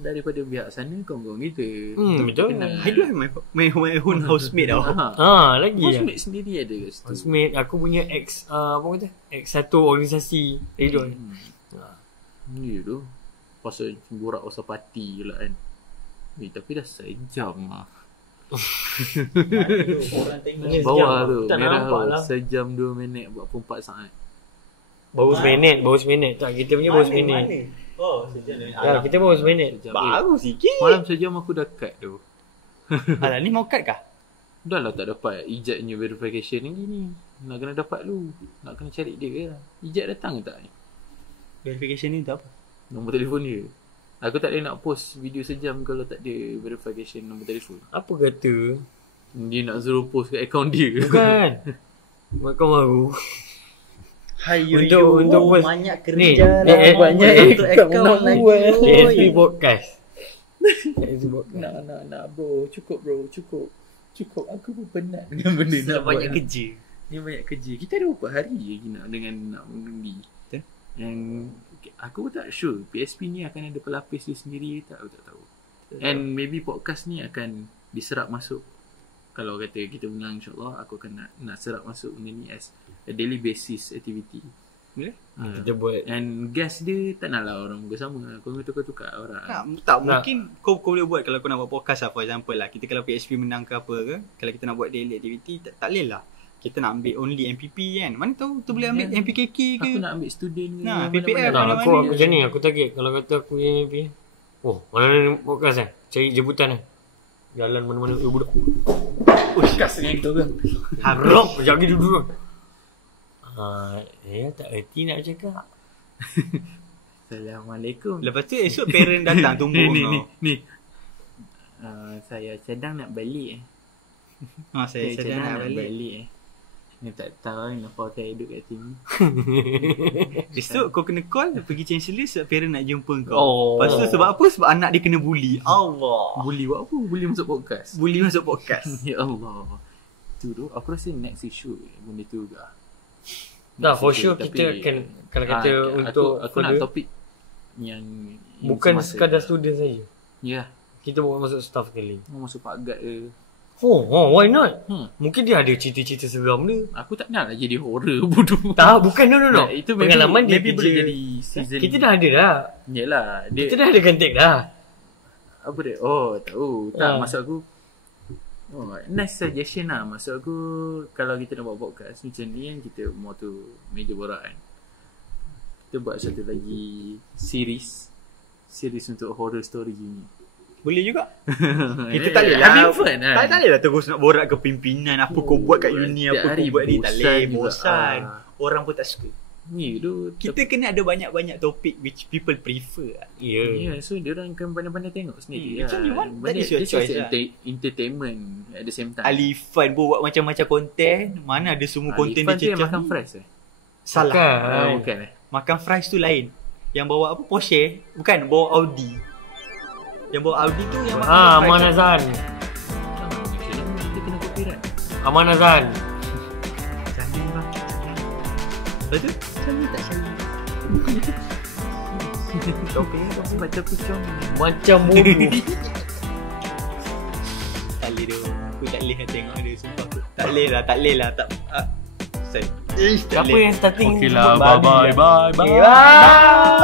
daripada pihak sana kawan-kawan kita. Betul. I do have my own housemate tau. Lagi lah. Housemate sendiri ada kat situ. Housemate, aku punya X1 organisasi Ridwan. Ya tu. Pasal borak pasal parti je lah kan. Tapi dah sejam lah. Orang tengok Bawah tu tak merah nampak tu lah. sejam 2 minit buat 4 saat. Baru seminit. Tak, kita punya baru seminit. Oh, sejam dah. Ya, kita baru seminit. Baru sikit. Malam sejam aku dah cut tu. Alah ni mau cut kah? Dah lah tak dapat Ijaznya verification lagi ni. Nak kena dapat dulu. Nak kena cari dia lah. Ijaz datang ke tak ni? Verification ni untuk apa? Nombor telefon dia. Aku tak boleh nak post video sejam kalau tak ada verification nombor telefon. Apa kata? Dia nak suruh post kat akaun dia. Bukan. Buat kau baru. Hayo untuk post banyak ni, kerja lah. Banyak untuk akaun lagi. KSP podcast. Nak bro. Cukup bro. Cukup. Aku pun penat dengan benda nak buat banyak kerja. Ni banyak kerja. Kita ada berapa hari je nak mengundi. Betul. Yang aku pun tak sure PSP ni akan ada pelapis dia sendiri tak, aku tak tahu. And maybe podcast ni akan diserap masuk. Kalau kata kita menang, insyaAllah aku akan nak serap masuk benda ni as a daily basis activity. Boleh? Kita buat. And guest dia tak nak lah orang muka sama. Kau tukar-tukar orang. Tak mungkin kau boleh buat kalau kau nak buat podcast lah. For example lah, kita kalau PSP menang ke apa ke, kalau kita nak buat daily activity, tak boleh lah. Kita nak ambil only MPP kan. Mana tahu tu boleh ambil MPKK ke. Aku nak ambil student ke. Nah, PPF Tak, aku macam ni. Aku target. Kalau kata aku yang MP. Oh, mana podcast kan? Cari jemputan kan? Jalan mana-mana. Budak. Podcast dengan kita orang. Harap. Sekejap lagi duduk. Saya tak erti nak cakap. Assalamualaikum. Lepas tu esok parent datang tumbuk ni. Saya sedang nak balik. Saya sedang nak balik. Ni tak tahu kenapa saya duduk kat sini. Esok kau kena call pergi chancellor sebab parent nak jumpa kau. Oh. Lepas tu sebab apa? Sebab anak dia kena bully. Allah. Bully buat apa? Bully masuk podcast. Bully masuk podcast. Ya Allah. Tu tu aku rasa next issue benda tu juga. Tak, for sure kita akan, kalau kata untuk aku nak topik yang bukan semasa. sekadar student saja. Ya. Kita bawa masuk staff sekali. Masuk Pak Gad ke. Why not? Hmm. Mungkin dia ada cerita-cerita seram dia. Aku tak nak lah jadi horror bodoh. Tak, bukan, no. Nah, itu pengalaman dia maybe kerja. boleh jadi season. Kita dah ada dah. Yelah, dia Kita dah ada kontak dah. apa dia? Oh, tahu. Tak, Ah. maksud aku nice suggestion lah. Maksud aku kalau kita nak buat podcast macam ni kan, kita mau tu meja borak kan. Kita buat satu lagi series untuk horror story ni. Boleh juga. Kita tak boleh lah. Having fun kan. Tak boleh lah terus nak borak ke pimpinan. Apa kau buat kat uni, setiap apa hari kau buat ni. Tak boleh, juga. bosan. Orang pun tak suka. Ni tu Kita kena ada banyak-banyak topik which people prefer. Ya. so dia orang kan pandai-pandai tengok sendiri Macam you want, that is your This choice is lah. entertainment at the same time. Alifan pun buat macam-macam konten. Mana ada semua konten Alifan tu dia yang makan cecah. fries Salah. bukan Makan fries tu lain. Yang bawa apa? Porsche. Bukan, bawa Audi. Yang bawa Audi tu yang makan fries. Aman Azan. Kita kena copyright. Aman Azan. Canggih bang. Lepas tu? Canggih tak canggih? Topeng baca pucung. Macam bodoh. Tak boleh tu. Aku tak boleh nak tengok dia. Sumpah aku. Tak boleh lah. Tak. Sorry. Tak Siapa boleh. yang starting Okay lah, babi bye. Okay, bye.